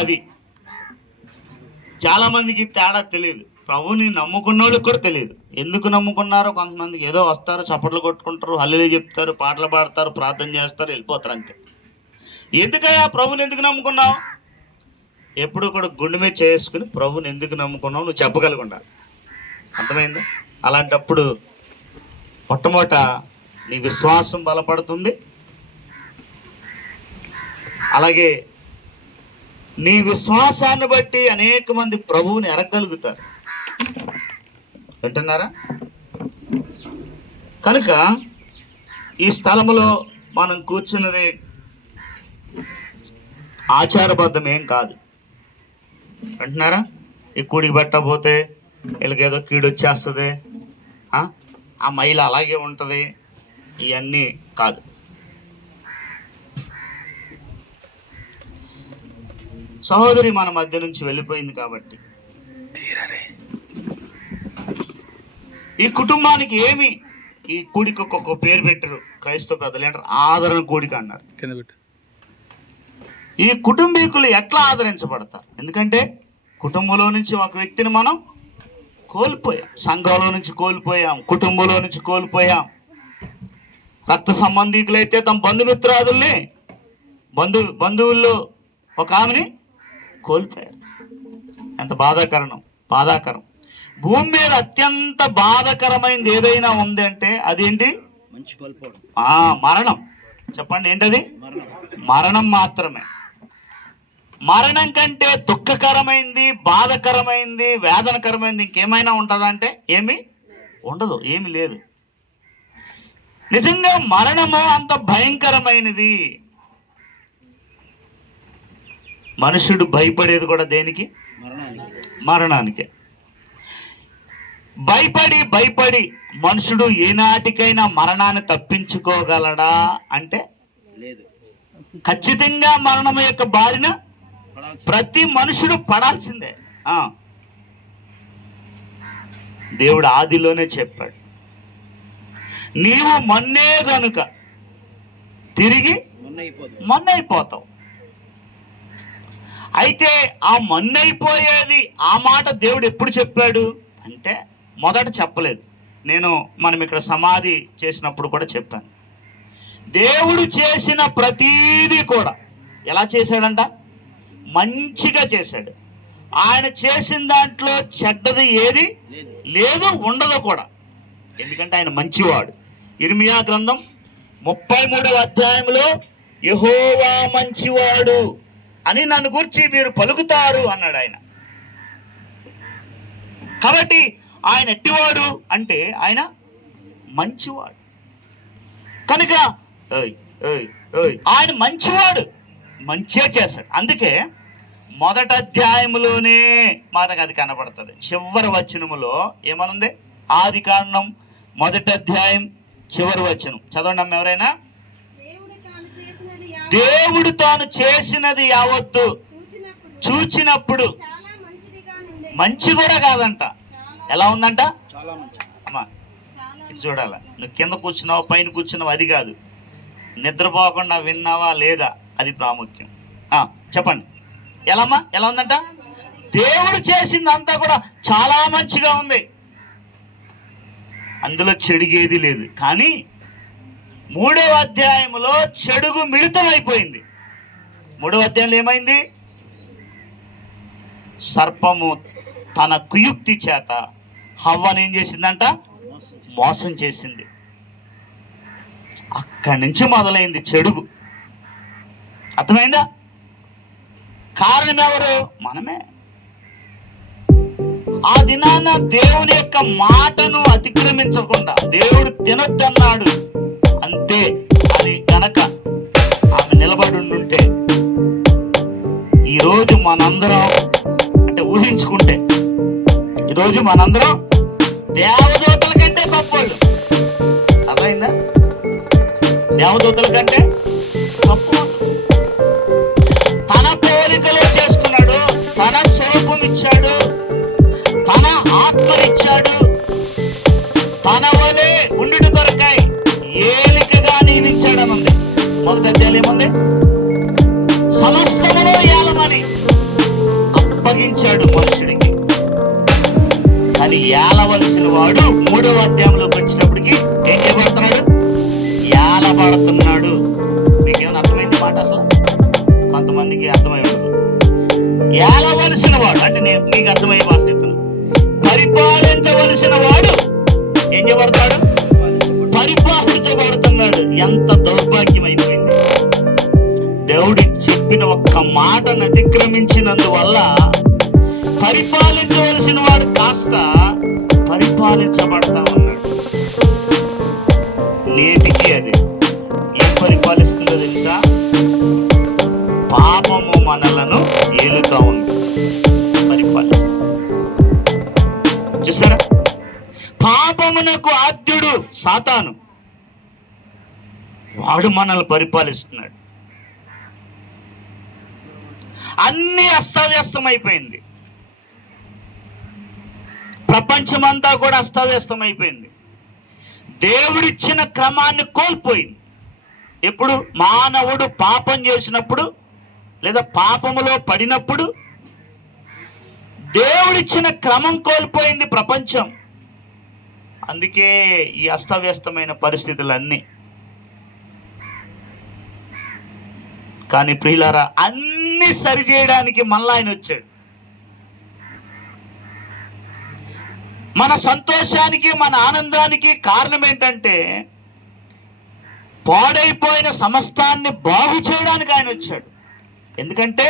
అది చాలా మందికి తేడా తెలియదు. ప్రభుని నమ్ముకున్న వాళ్ళకి కూడా తెలియదు. ఎందుకు నమ్ముకున్నారో కొంతమందికి ఏదో వస్తారు, చప్పట్లు కొట్టుకుంటారు, హల్లెలూయా చెప్తారు, పాటలు పాడతారు, ప్రార్థన చేస్తారు, వెళ్ళిపోతారు అంతే. ఎందుకయ్యా ప్రభుని ఎందుకు నమ్ముకున్నావు? ఎప్పుడు కూడా గుండె మీద చేసుకుని ప్రభుని ఎందుకు నమ్ముకున్నావు నువ్వు చెప్పగలిగి ఉండాలి. అర్థమైందా? అలాంటప్పుడు మొట్టమొదట నీ విశ్వాసం బలపడుతుంది. అలాగే నీ విశ్వాసాన్ని బట్టి అనేక మంది ప్రభువుని ఎరగలుగుతారు. వింటున్నారా? కనుక ఈ స్థలంలో మనం కూర్చున్నది ఆచారబద్ధం ఏం కాదు. వింటున్నారా? ఈ కూడికి పెట్టకపోతే వీళ్ళకేదో కీడు వచ్చేస్తుంది, ఆ మైల అలాగే ఉంటుంది, ఇవన్నీ కాదు. సహోదరి మన మధ్య నుంచి వెళ్ళిపోయింది కాబట్టి ఈ కుటుంబానికి ఏమి, ఈ కూడికి ఒక్కొక్క పేరు పెట్టరు క్రైస్తవ పెద్దలు, ఏంటారు? ఆదరణ కూడిక అన్నారు. ఈ కుటుంబీకులు ఎట్లా ఆదరించబడతారు? ఎందుకంటే కుటుంబంలో నుంచి ఒక వ్యక్తిని మనం కోల్పోయాం, సంఘంలో నుంచి కోల్పోయాం, కుటుంబంలో నుంచి కోల్పోయాం. రక్త సంబంధికులైతే తమ బంధుమిత్రాదుల్ని బంధువుల్లో ఒక ఆమెని కోల్పోయారు. ఎంత బాధాకరం. భూమి మీద అత్యంత బాధాకరమైనది ఏదైనా ఉంది అంటే అదేంటి? మరణం. చెప్పండి, ఏంటది? మరణం మాత్రమే. మరణం కంటే దుఃఖకరమైంది, బాధకరమైంది, వేదనకరమైంది ఇంకేమైనా ఉంటుందంటే ఏమీ ఉండదు, ఏమీ లేదు. నిజంగా మరణము అంత భయంకరమైనది. మనుషుడు భయపడేది కూడా దేనికి? మరణానికే. భయపడి మనుషుడు ఏనాటికైనా మరణాన్ని తప్పించుకోగలడా అంటే లేదు. ఖచ్చితంగా మరణం యొక్క బారిన ప్రతి మనుషుడు పడాల్సిందే. దేవుడు ఆదిలోనే చెప్పాడు, నీవు మొన్నే గనుక తిరిగి మొన్నైపోతావు. అయితే ఆ మొన్నైపోయేది, ఆ మాట దేవుడు ఎప్పుడు చెప్పాడు అంటే మొదట చెప్పలేదు. మనం ఇక్కడ సమాధి చేసినప్పుడు కూడా చెప్పాను. దేవుడు చేసిన ప్రతీది కూడా ఎలా చేశాడంట? మంచిగా చేశాడు. ఆయన చేసిన దాంట్లో చెడ్డది ఏది లేదు, ఉండదు కూడా. ఎందుకంటే ఆయన మంచివాడు. ఇర్మియా గ్రంథం 33వ అధ్యాయంలో యెహోవా మంచివాడు అని నన్ను గురించి మీరు పలుకుతారు అన్నాడు ఆయన. కాబట్టి ఆయన ఎట్టివాడు అంటే ఆయన మంచివాడు. కనుక ఆయన మంచివాడు, మంచిగా చేశాడు. అందుకే మొదటి అధ్యాయంలోనే మనకు అది కనబడుతుంది. చివరి వచనములో ఏమనుంది? ఆది కాండం 1వ అధ్యాయం చివరి వచనం చదవండి అమ్మ ఎవరైనా. దేవుడు తాను చేసినది యావత్తు చూచినప్పుడు మంచి కూడా కాదంట. ఎలా ఉందంట? అమ్మా ఇది చూడాల. నువ్వు కింద కూర్చున్నావు, పైన కూర్చున్నావు, అది కాదు. నిద్రపోకుండా విన్నావా లేదా, అది ప్రాముఖ్యం. చెప్పండి, ఎలామ్మా? ఎలా ఉందంట? దేవుడు చేసిందంతా కూడా చాలా మంచిగా ఉంది, అందులో చెడిగేది లేదు. కానీ 3వ అధ్యాయంలో చెడుగు మిళితమైపోయింది. 3వ అధ్యాయంలో ఏమైంది? సర్పము తన కుయుక్తి చేత హవ్వను ఏం చేసిందంట? మోసం చేసింది. అక్కడి నుంచి మొదలైంది చెడుగు. అర్థమైందా? కారణం ఎవరు? మనమే. ఆ దినాన దేవుని యొక్క మాటను అతిక్రమించకుండా దేవుడు తినొద్దన్నాడు అంతే అని గనక ఆమె నిలబడి ఉండుంటే ఈరోజు మనందరం, అంటే ఊహించుకుంటే ఈరోజు మనందరం దేవదూతల కంటే గొప్పవాళ్ళు. అర్థమైందా? దేవదూతల కంటే గొప్పవాళ్ళు. తన పోలికలో చేసుకున్నాడు, తన స్వరూపం ఇచ్చాడు, తన ఆత్మనిచ్చాడు, తన వలె ఉండుట కొరకై ఏలికగా నియమించాడనుంది. మొదటి అధ్యాయం ఏముంది? సమస్తములో ఏలమని అప్పగించాడు మనుషుడికి. కానీ ఏలవలసిన వాడు 3వ అధ్యాయంలోకి వచ్చినప్పటికి ఏం చేయబడుతున్నాడు? ఏలబడుతున్నాడు. మీకేమైనా అర్థమైంది మాట? అసలు కొంతమందికి అర్థమై ఉండదు. ఏలవలసిన వాడు అంటే నేను మీకు అర్థమయ్యే భాష చెప్తున్నాను. పరిపాలించవలసిన వాడు ఏం చేయబడతాడు? పరిపాలించబడుతున్నాడు. ఎంత దౌర్భాగ్యం అయిపోయింది! దేవుడు చెప్పిన ఒక్క మాటను అతిక్రమించినందువల్ల పరిపాలించవలసిన వాడు కాస్త పరిపాలించబడతా ఉన్నాడు. నేటికి అది ఏం పరిపాలిస్తుందో తెలుసా? పాపము మనలను ఏలుతా ఉంది, పరిపాలిస్తుంది. చూసారా? పాపమునకు ఆద్యుడు సాతాను, వాడు మనల్ని పరిపాలిస్తున్నాడు. అన్ని అస్తవ్యస్తం అయిపోయింది. ప్రపంచమంతా కూడా అస్తవ్యస్తం అయిపోయింది. దేవుడిచ్చిన క్రమాన్ని కోల్పోయింది. ఎప్పుడు? మానవుడు పాపం చేసినప్పుడు లేదా పాపములో పడినప్పుడు దేవుడిచ్చిన క్రమం కోల్పోయింది ప్రపంచం. అందుకే ఈ అస్తవ్యస్తమైన పరిస్థితులన్నీ. కానీ ప్రియులారా, అన్ని సరిచేయడానికి మళ్ళా ఆయన వచ్చాడు. మన సంతోషానికి, మన ఆనందానికి కారణం ఏంటంటే పాడైపోయిన సమస్తాన్ని బాగు చేయడానికి ఆయన వచ్చాడు. ఎందుకంటే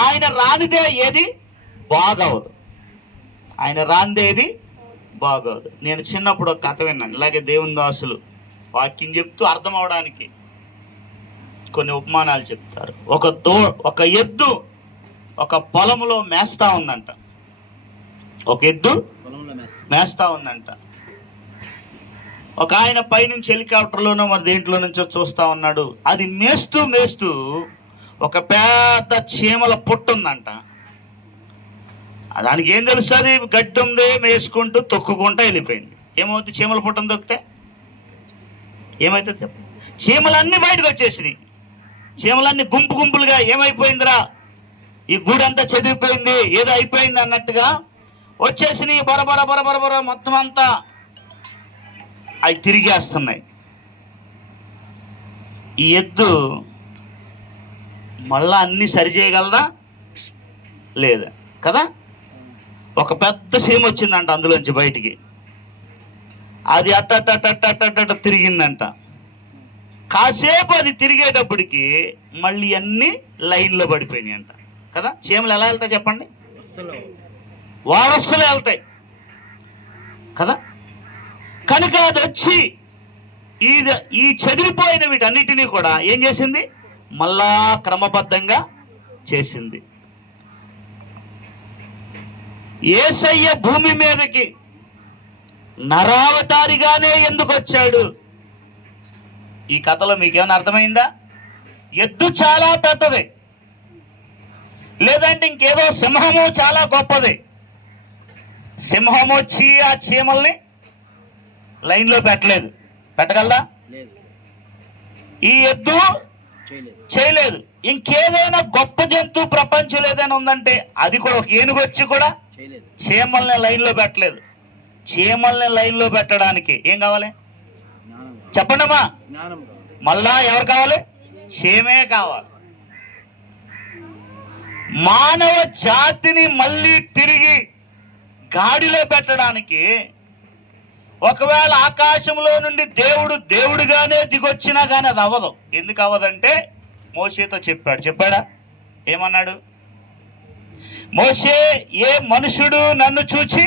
ఆయన రానిదే ఏది బాగవదు. ఆయన రానిదే ఏది బాగోదు. నేను చిన్నప్పుడు ఒక కథ విన్నాను. ఇలాగే దేవుని దాసులు వాక్యం చెప్తూ అర్థం అవడానికి కొన్ని ఉపమానాలు చెప్తారు. ఒక ఎద్దు ఒక పొలంలో మేస్తా ఉందంట. ఒక ఎద్దు మేస్తా ఉందంట. ఒక ఆయన పైనుంచి హెలికాప్టర్లోనో మరి దేంట్లో నుంచో చూస్తా ఉన్నాడు. అది మేస్తూ మేస్తూ ఒక పెద్ద చీమల పుట్టు ఉందంట. దానికి ఏం తెలుస్తుంది? గడ్డి ఉంది, మేసుకుంటూ తొక్కుకుంటూ వెళ్ళిపోయింది. ఏమవుతుంది? చీమల పుట్టను తొక్కితే ఏమైతే చెప్ప, చీమలన్నీ బయటకు వచ్చేసినాయి. చీమలన్నీ గుంపు గుంపులుగా ఏమైపోయిందిరా, ఈ గూడంతా చెదిరిపోయింది, ఏదో అయిపోయింది అన్నట్టుగా వచ్చేసినాయి. బరబర బరబర బర మొత్తం అంతా అవి తిరిగేస్తున్నాయి. ఈ ఎద్దు మళ్ళా అన్ని సరిచేయగలదా? లేదా కదా? ఒక పెద్ద చీమ వచ్చిందంట అందులోంచి బయటికి. అది అట్ట తిరిగిందంట. కాసేపు అది తిరిగేటప్పటికి మళ్ళీ అన్ని లైన్లో పడిపోయినాయి అంట కదా. చీమలు ఎలా వెళ్తాయి చెప్పండి? వారసులు వెళ్తాయి కదా. కనుక అది వచ్చి ఈ చెదిరిపోయిన వీటన్నిటినీ కూడా ఏం చేసింది? మళ్ళా క్రమబద్ధంగా చేసింది. యేసయ్య భూమి మీదకి నరావతారిగానే ఎందుకు వచ్చాడు? ఈ కథలో మీకేమైనా అర్థమైందా? ఎద్దు చాలా పెద్దది, లేదంటే ఇంకేదో సింహము చాలా గొప్పది. సింహం వచ్చి ఆ చీమల్ని లైన్లో పెట్టలేదు. పెట్టగలదా? ఈ ఎద్దు చేయలేదు. ఇంకేదైనా గొప్ప జంతువు ప్రపంచంలో ఏదైనా ఉందంటే అది కూడా ఒక ఏనుగు వచ్చి కూడా చీమల్ని లైన్లో పెట్టలేదు. చీమల్ని లైన్లో పెట్టడానికి ఏం కావాలి చెప్పండమ్మా? మళ్ళా ఎవరు కావాలి? చీమే కావాలి. మానవ జాతిని మళ్ళీ తిరిగి గాడిలో పెట్టడానికి ఒకవేళ ఆకాశంలో నుండి దేవుడుగానే దిగొచ్చినా కానీ అది అవ్వదు. ఎందుకు అవ్వదంటే మోషేతో చెప్పాడా? ఏమన్నాడు? మోషే, ఏ మనుషుడు నన్ను చూచి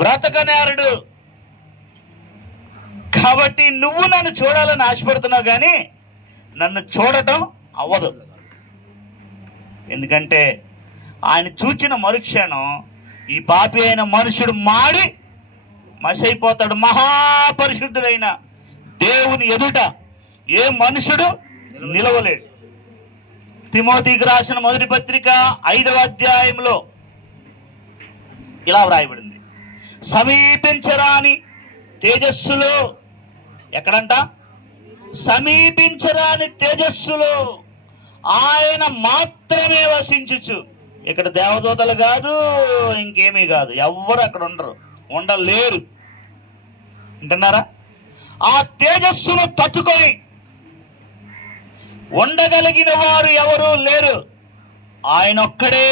బ్రతకనేరడు. కాబట్టి నువ్వు నన్ను చూడాలని ఆశపడుతున్నావు కానీ నన్ను చూడటం అవ్వదు. ఎందుకంటే ఆయన చూచిన మరుక్షణం ఈ పాపి అయిన మనుషుడు మాడి మసైపోతాడు. మహాపరిశుద్ధుడైన దేవుని ఎదుట ఏ మనుషుడు నిలవలేడు. తిమోతికి రాసిన మొదటి పత్రిక 5వ అధ్యాయంలో ఇలా వ్రాయబడింది. సమీపించరాని తేజస్సులో, ఎక్కడంట? సమీపించరాని తేజస్సులో ఆయన మాత్రమే వసించుచు ఇక్కడ దేవదూతలు కాదు, ఇంకేమీ కాదు, ఎవ్వరు అక్కడ ఉండలేరు. వింటున్నారా? ఆ తేజస్సును తట్టుకొని ఉండగలిగిన వారు ఎవరు లేరు. ఆయన ఒక్కడే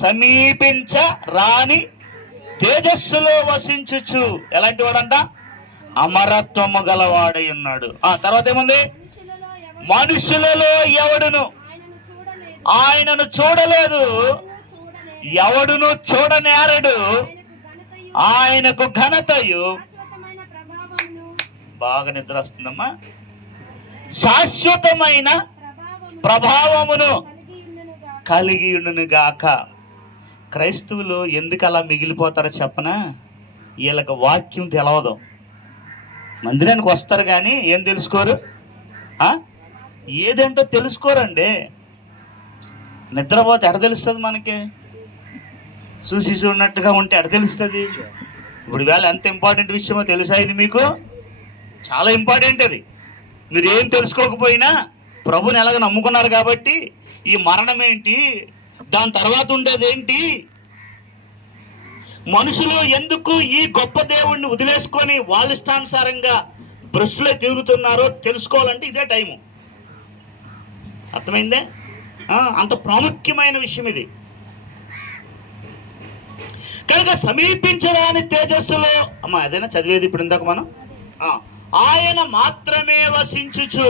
సమీపించ రాని తేజస్సులో వసించుచు ఎలాంటి వాడంట? అమరత్వము గలవాడై ఉన్నాడు. తర్వాత ఏముంది? మనుషులలో ఎవడును ఆయనను చూడలేదు, ఎవడును చూడనేరడు. ఆయనకు ఘనతయు, బాగా నిద్ర వస్తుందమ్మా, శాశ్వతమైన ప్రభావమును కలిగి ఉండును గాక. క్రైస్తవులు ఎందుకు అలా మిగిలిపోతారో చెప్పనా? వీళ్ళకి వాక్యం తెలవదు. మందిరానికి వస్తారు కానీ ఏం తెలుసుకోరు, ఏదేంటో తెలుసుకోరండి. నిద్రపోతే ఎడ తెలుస్తుంది మనకి? చూసి చూడనట్టుగా ఉంటే ఎడ తెలుస్తుంది? ఇప్పుడు వేళ ఎంత ఇంపార్టెంట్ విషయమో తెలుసా? ఇది మీకు చాలా ఇంపార్టెంట్. అది మీరు ఏం తెలుసుకోకపోయినా ప్రభుని ఎలాగ నమ్ముకున్నారు కాబట్టి ఈ మరణం ఏంటి, దాని తర్వాత ఉండేది ఏంటి, మనుషులు ఎందుకు ఈ గొప్ప దేవుణ్ణి వదిలేసుకొని వాళ్ళ ఇష్టానుసారంగా బ్రష్లో తిరుగుతున్నారో తెలుసుకోవాలంటే ఇదే టైము. అర్థమైందే? అంత ప్రాముఖ్యమైన విషయం ఇది. కనుక సమీపించడాని తేజస్సులో అమ్మా ఏదైనా చదివేది ఇప్పుడు ఇందాక మనం ఆయన మాత్రమే వసించుచు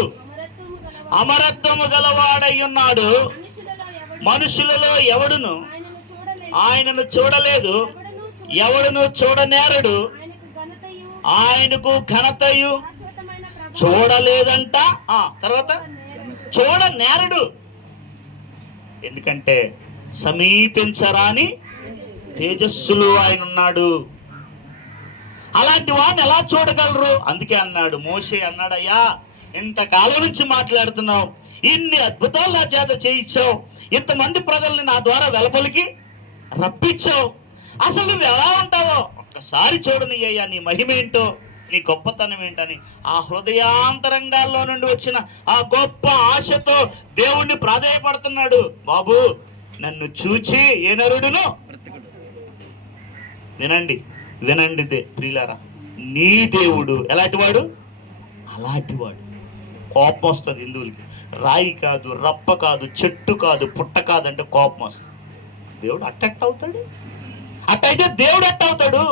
అమరత్వము గలవాడై ఉన్నాడు. మనుషులలో ఎవడును ఆయనను చూడలేదు, ఎవడును చూడనేరడు. ఆయనకు ఘనతయు చూడలేదంట, తర్వాత చూడనేరడు. ఎందుకంటే సమీపించరాని తేజస్సులో ఆయన ఉన్నాడు. అలాంటి వాడిని ఎలా చూడగలరు? అందుకే అన్నాడు, మోషే అన్నాడయ్యా, ఇంతకాలం నుంచి మాట్లాడుతున్నావు, ఇన్ని అద్భుతాలు నా చేత చేయించావు, ఇంతమంది ప్రజల్ని నా ద్వారా వెలపలికి రప్పించావు, అసలు నువ్వు ఎలా ఉంటావో ఒక్కసారి చూడనియ్యా, నీ మహిమేంటో, నీ గొప్పతనం ఏంటని ఆ హృదయాంతరంగాల్లో నుండి వచ్చిన ఆ గొప్ప ఆశతో దేవుణ్ణి ప్రాధేయపడుతున్నాడు. బాబు నన్ను చూచి ఏ నరుడును, వినండి ప్రియులారా, నీ దేవుడు ఎలాంటివాడు? అలాంటివాడు. కోపం వస్తుంది హిందువులకి. రాయి కాదు, రప్ప కాదు, చెట్టు కాదు, పుట్ట కాదంటే కోపం వస్తుంది. దేవుడు అట్టెట్ అవుతాడు? అట్టయితే దేవుడు ఎట్టవుతాడు?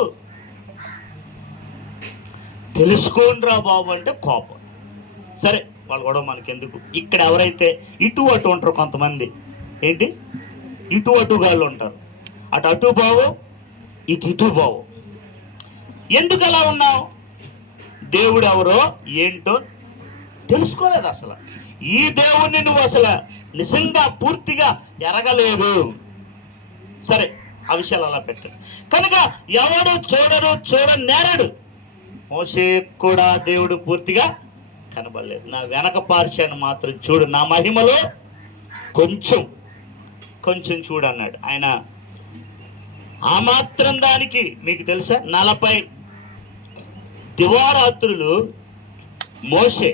తెలుసుకోండిరా బాబు అంటే కోపం. సరే, వాళ్ళు కూడా మనకెందుకు. ఇక్కడ ఎవరైతే ఇటు అటు ఉంటారు కొంతమంది, ఏంటి ఇటు అటుగాళ్ళు ఉంటారు, అటు బావు, ఇటు బావు. ఎందుకు అలా ఉన్నావు? దేవుడు ఎవరో ఏంటో తెలుసుకోలేదు. అసలు ఈ దేవుణ్ణి నువ్వు అసలు నిజంగా పూర్తిగా ఎరగలేదు. సరే, ఆ విషయాలు అలా పెట్టాడు. కనుక ఎవడు చూడనేరడు. మోషే కూడా దేవుడు పూర్తిగా కనబడలేదు. నా వెనక పార్శ్వాన్ని మాత్రం చూడు, నా మహిమలో కొంచెం చూడు అన్నాడు ఆయన. ఆ మాత్రం దానికి మీకు తెలుసా, 40 దివారాత్రులు మోషే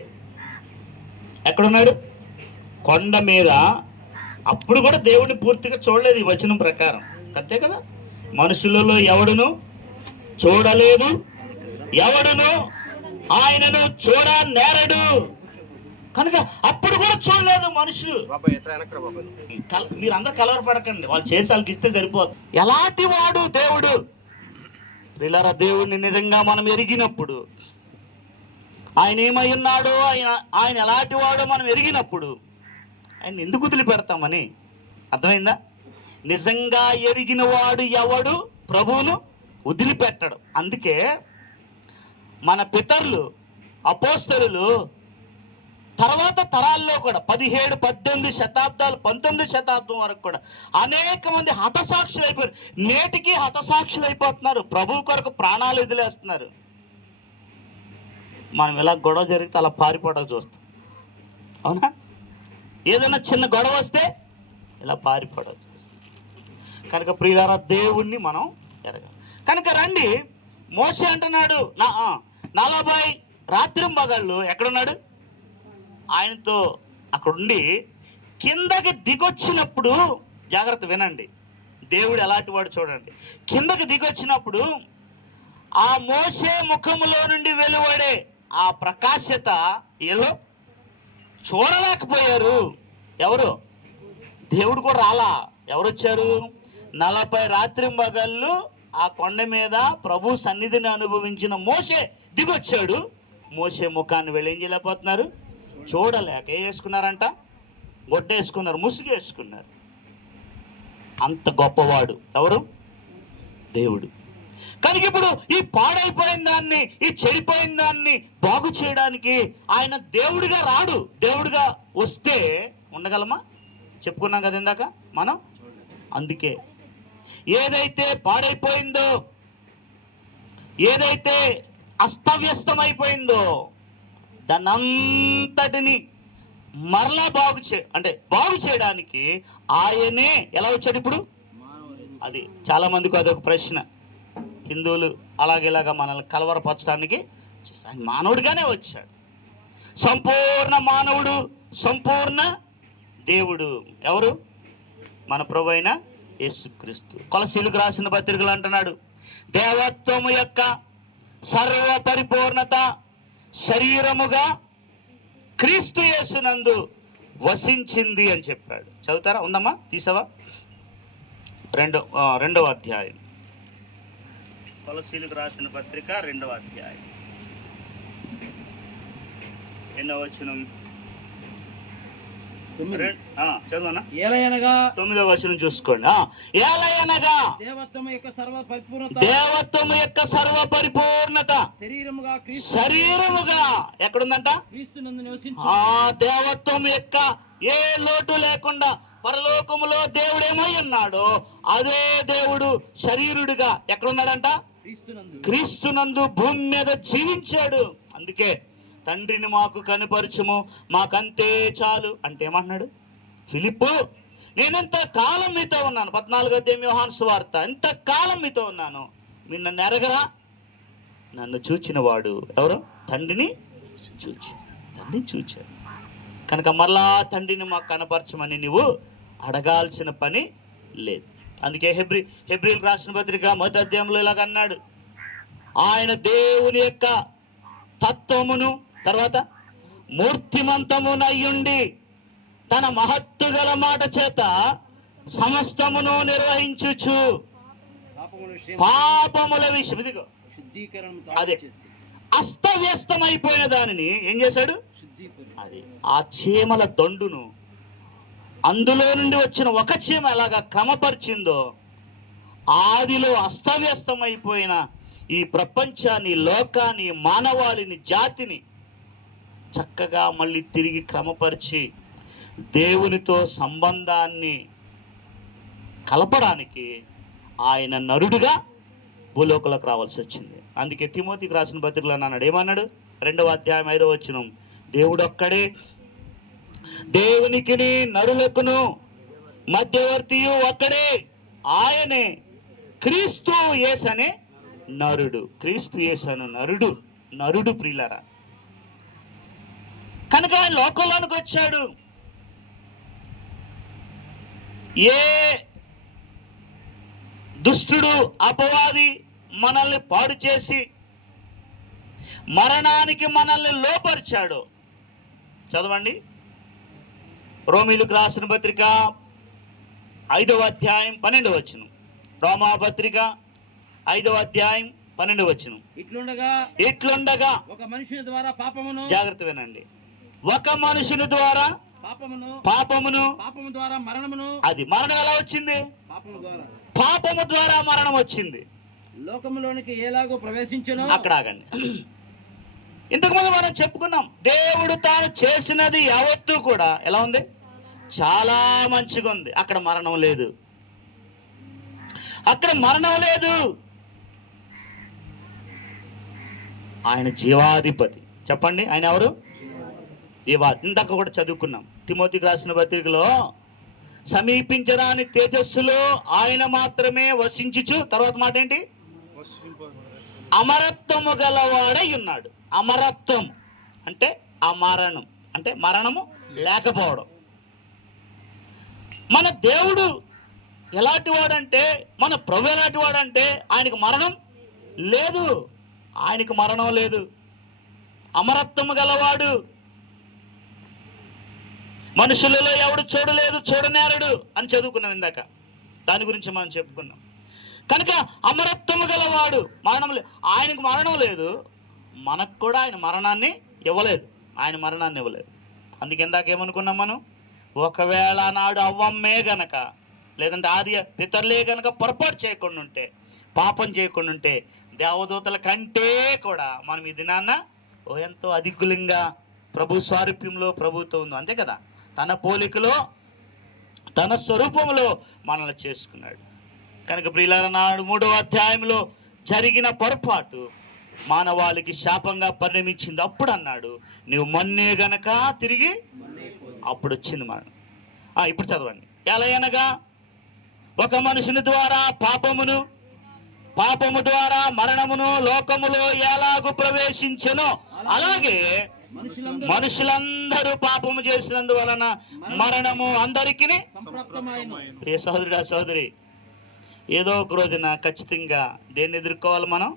ఎక్కడున్నాడు? కొండ మీద. అప్పుడు కూడా దేవుడిని పూర్తిగా చూడలేదు ఈ వచనం ప్రకారం, అంతే కదా. మనుషులలో ఎవడును చూడలేదు, ఎవడును ఆయనను చూడనేరడు. కనుక అప్పుడు కూడా చూడలేదు మనుషులు. మీరందరూ కలవరపడకండి, వాళ్ళు చేసి వాళ్ళకి ఇస్తే సరిపోదు. ఎలాంటి వాడు దేవుడు? పిల్లల దేవుడిని నిజంగా మనం ఎరిగినప్పుడు, ఆయన ఏమై ఉన్నాడో, ఆయన ఎలాంటి వాడో మనం ఎరిగినప్పుడు ఆయన ఎందుకు వదిలిపెడతామని అర్థమైందా? నిజంగా ఎరిగిన వాడు ఎవడు ప్రభువును వదిలిపెట్టడు. అందుకే మన పితరులు అపోస్తలులు తర్వాత తరాల్లో కూడా 17, 18 శతాబ్దాలు, 19 శతాబ్దం వరకు కూడా అనేక మంది హతసాక్షులు అయిపోయారు. నేటికి హతసాక్షులు అయిపోతున్నారు, ప్రభు కొరకు ప్రాణాలు వదిలేస్తున్నారు. మనం ఇలా గొడవ జరిగితే అలా పారిపోవడం చూస్తాం, అవునా? ఏదైనా చిన్న గొడవ వస్తే ఇలా పారిపోవడం. కనుక ప్రియులారా, దేవుణ్ణి మనం ఎరగాలి. కనుక రండి, మోషే అంటున్నాడు 40 రాత్రింబగళ్ళు ఎక్కడున్నాడు? ఆయనతో అక్కడుండి కిందకి దిగొచ్చినప్పుడు, జాగ్రత్త వినండి, దేవుడు ఎలాంటి వాడు చూడండి. కిందకి దిగొచ్చినప్పుడు ఆ మోసే ముఖములో నుండి వెలువడే ఆ ప్రకాశత వీళ్ళు చూడలేకపోయారు. ఎవరు? దేవుడు కూడా రాలా. ఎవరు వచ్చారు? 40 రాత్రింబగళ్ళు ఆ కొండ మీద ప్రభు సన్నిధిని అనుభవించిన మోసే దిగొచ్చాడు. మోసే ముఖాన్ని వీళ్ళు ఏం చేయలేకపోతున్నారు, చూడలేక ఏం వేసుకున్నారంట? గొడ్డేసుకున్నారు, ముసుగేసుకున్నారు. అంత గొప్పవాడు ఎవరు? దేవుడు. కనుక ఇప్పుడు ఈ పాడైపోయిన దాన్ని, ఈ చెడిపోయిన దాన్ని బాగు చేయడానికి ఆయన దేవుడిగా రాడు. దేవుడిగా వస్తే ఉండగలమా? చెప్పుకున్నాం కదా ఇందాక మనం. అందుకే ఏదైతే పాడైపోయిందో, ఏదైతే అస్తవ్యస్తమైపోయిందో దాన్నంతటిని మరలా బాగు చేయడానికి ఆయనే ఎలా వచ్చాడు ఇప్పుడు? అది చాలా మందికి అదొక ప్రశ్న. హిందువులు అలాగేలాగా మనల్ని కలవరపరచడానికి ఆయన మానవుడిగానే వచ్చాడు. సంపూర్ణ మానవుడు, సంపూర్ణ దేవుడు. ఎవరు? మన ప్రభు అయిన యేసుక్రీస్తు. కొలసీలకు రాసిన పత్రికలు అంటున్నాడు, దేవత్వము యొక్క సర్వ పరిపూర్ణత శరీరముగా క్రీస్తు యేసునందు వసించింది అని చెప్పాడు. చదువుతారా? ఉందమ్మా, తీసావా? రెండవ అధ్యాయం, కొలసీలకు రాసిన పత్రిక 2వ అధ్యాయం 8వ వచనం. చదువునా? ఏలయనగా 9వ వచనం చూసుకోండి. ఏలయనగా దేవత్వము యొక్క సర్వ పరిపూర్ణత శరీరముగా ఎక్కడుందంట? క్రీస్తునందు నివసించు. దేవత్వం యొక్క ఏ లోటు లేకుండా పరలోకములో దేవుడేమో ఉన్నాడో అదే దేవుడు శరీరుడిగా ఎక్కడున్నాడంట? క్రీస్తునందు భూమి మీద జీవించాడు. అందుకే తండ్రిని మాకు కనుపరచుము, మాకంతే చాలు అంటే ఏమంటున్నాడు? ఫిలిప్పు, నేనెంత కాలం మీతో ఉన్నాను, 14వ అధ్యాయం యోహాను సువార్త, ఎంత కాలం మీతో ఉన్నాను, మీరు నన్ను ఎరగరా? నన్ను చూచిన వాడు ఎవరు? తండ్రిని చూచాడు. కనుక మరలా తండ్రిని మాకు కనపరచమని నువ్వు అడగాల్సిన పని లేదు. అందుకే హెబ్రీయులకు రాసిన పత్రిక 1వ అధ్యాయంలో ఇలాగ అన్నాడు, ఆయన దేవుని యొక్క తత్వమును తర్వాత మూర్తిమంతమునయ్యుండి తన మహత్తు గల మాట చేత సమస్తమును నిర్వహించుచు పాపముల విషయం ఇదిగో అదే అస్తవ్యస్తమైపోయిన దానిని ఏం చేశాడు? అది ఆ చీమల దండును అందులో నుండి వచ్చిన ఒక చీమ ఎలాగా క్రమపరిచిందో, ఆదిలో అస్తవ్యస్తమైపోయిన ఈ ప్రపంచాన్ని, లోకాన్ని, మానవాళిని, జాతిని చక్కగా మళ్ళీ తిరిగి క్రమపరిచి దేవునితో సంబంధాన్ని కలపడానికి ఆయన నరుడుగా భూలోకంలోకి రావాల్సి వచ్చింది. అందుకే తిమోతికి రాసిన పత్రికలో అన్నాడు, ఏమన్నాడు? 2వ అధ్యాయం 5వ వచనం, దేవుడు ఒక్కడే, దేవునికిని నరులకును మధ్యవర్తియు ఒక్కడే, ఆయనే క్రీస్తు యేసు అనే నరుడు. క్రీస్తు యేసు అను నరుడు ప్రియులారా. కనుక ఆయన లోకంలోనికి వచ్చాడు. ఏ దుష్టుడు, అపవాది మనల్ని పాడు చేసి మరణానికి మనల్ని లోపరిచాడు. చదవండి, రోమీయులకు రాసిన పత్రిక 5వ అధ్యాయం 12వ వచనం. రోమా పత్రిక 5వ అధ్యాయం 12వ వచనం. ఇట్లుండగా ఒక మనుషుని ద్వారా పాపమును, జాగ్రత్త వినండి, ఒక మనుషుని ద్వారా పాపమును ద్వారా మరణమును. అది మరణం ఎలా వచ్చింది? పాపము ద్వారా మరణం వచ్చింది. లోకములోనికి ఎలాగో ప్రవేశించును. అక్కడ ఆగండి. ఇంతకుముందు మనం చెప్పుకున్నాం, దేవుడు తాను చేసినది యావత్తూ కూడా ఎలా ఉంది? చాలా మంచిగా ఉంది. అక్కడ మరణం లేదు. ఆయన జీవాధిపతి. చెప్పండి, ఆయన ఎవరు? ఇందాక కూడా చదువుకున్నాం తిమోతికి రాసిన పత్రికలో, సమీపించరాని తేజస్సులో ఆయన మాత్రమే వసించుచు, తర్వాత మాట ఏంటి? అమరత్వము గలవాడై ఉన్నాడు. అమరత్వం అంటే అమరణం, అంటే మరణము లేకపోవడం. మన దేవుడు ఎలాంటి వాడంటే మన ప్రభు ఎలాంటి వాడంటే ఆయనకు మరణం లేదు. ఆయనకు మరణం లేదు. అమరత్వము గలవాడు. మనుషులలో ఎవడు చూడలేదు, చూడనేరడు అని చదువుకున్నాం ఇందాక. దాని గురించి మనం చెప్పుకున్నాం. కనుక అమరత్వము గలవాడు, మరణం లేదు. ఆయనకు మరణం లేదు, మనకు కూడా ఆయన మరణాన్ని ఇవ్వలేదు. ఆయన మరణాన్ని ఇవ్వలేదు. అందుకే ఇందాక ఏమనుకున్నాం మనం, ఒకవేళ నాడు అవ్వమ్మే గనక, లేదంటే ఆది పితరులే గనక పొరపాటు చేయకుండా ఉంటే, పాపం చేయకుండా ఉంటే, దేవదూతల కంటే కూడా మనం ఈ దినాన్న ఎంతో అధికులంగా ప్రభు స్వారూప్యంలో ప్రభుతో ఉందో, అంతే కదా. తన పోలికలో తన స్వరూపంలో మనల్ని చేసుకున్నాడు. కనుక ప్రియులారా, నాడు 3వ అధ్యాయంలో జరిగిన పొరపాటు మానవాళికి శాపంగా పరిణమించింది. అప్పుడు అన్నాడు, నువ్వు మొన్నే గనక తిరిగి, అప్పుడు వచ్చింది మరణం. ఇప్పుడు చదవండి. ఎలా అనగా, ఒక మనుషుని ద్వారా పాపము ద్వారా మరణమును లోకములో ఎలాగూ ప్రవేశించెనో అలాగే మనుషులందరూ పాపము చేసినందువలన మరణము అందరికీ. ప్రియ సహోదరుడా, సహోదరి, ఏదో ఒక రోజున ఖచ్చితంగా దేన్ని ఎదుర్కోవాలి? మనం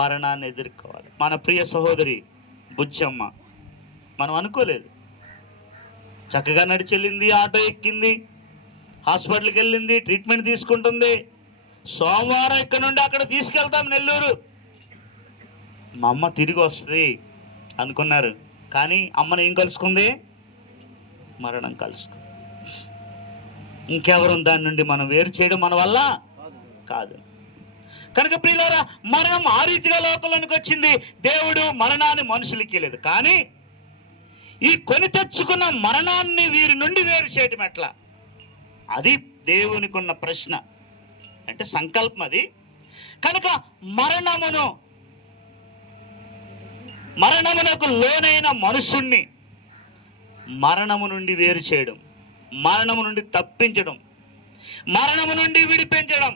మరణాన్ని ఎదుర్కోవాలి. మన ప్రియ సహోదరి బుజ్జమ్మ మనం అనుకోలేదు, చక్కగా నడిచెళ్ళింది, ఆటో ఎక్కింది, హాస్పిటల్కి వెళ్ళింది, ట్రీట్మెంట్ తీసుకుంటుంది. సోమవారం ఇక్కడ నుండి అక్కడ తీసుకెళ్తాం నెల్లూరు, మా అమ్మ తిరిగి వస్తుంది అనుకున్నారు. కానీ అమ్మను ఏం కలుసుకుంది? మరణం కలుసుకుంది. ఇంకెవరు దాని నుండి మనం వేరు చేయడం మన వల్ల కాదు. కనుక ప్రియులారా, మరణం ఆ రీతిగా లోకంలోనికి వచ్చింది. దేవుడు మరణాన్ని మనుషులకి లేదు. కానీ ఈ కొని తెచ్చుకున్న మరణాన్ని వీరి నుండి వేరు చేయటం ఎట్లా? అది దేవునికి ఉన్న ప్రశ్న, అంటే సంకల్పం అది. కనుక మరణమునకు లోనైన మనుషుణ్ణి మరణము నుండి వేరు చేయడం, మరణము నుండి తప్పించడం, మరణము నుండి విడిపించడం,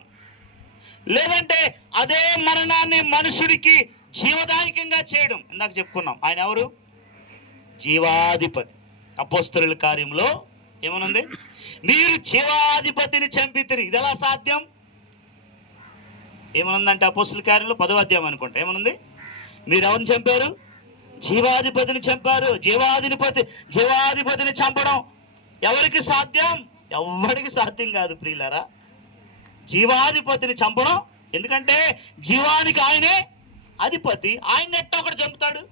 లేదంటే అదే మరణాన్ని మనుషుడికి జీవదాయకంగా చేయడం. ఇందాక చెప్పుకున్నాం, ఆయన ఎవరు? జీవాధిపతి. అపోస్తలుల కార్యంలో ఏమనుంది? మీరు జీవాధిపతిని చంపితిరి. ఇది ఎలా సాధ్యం? ఏమనుందంటే అపోస్తలుల కార్యంలో 10వ అధ్యాయం అనుకుంటా, ఏమనుంది? మీరు ఎవరిని చంపారు? జీవాధిపతిని చంపారు. జీవాధిపతిని చంపడం ఎవరికి సాధ్యం? ఎవరికి సాధ్యం కాదు ప్రియులారా, జీవాధిపతిని చంపడం. ఎందుకంటే జీవానికి ఆయనే అధిపతి. ఆయన ఎట్టా ఒకటి చంపుతాడు?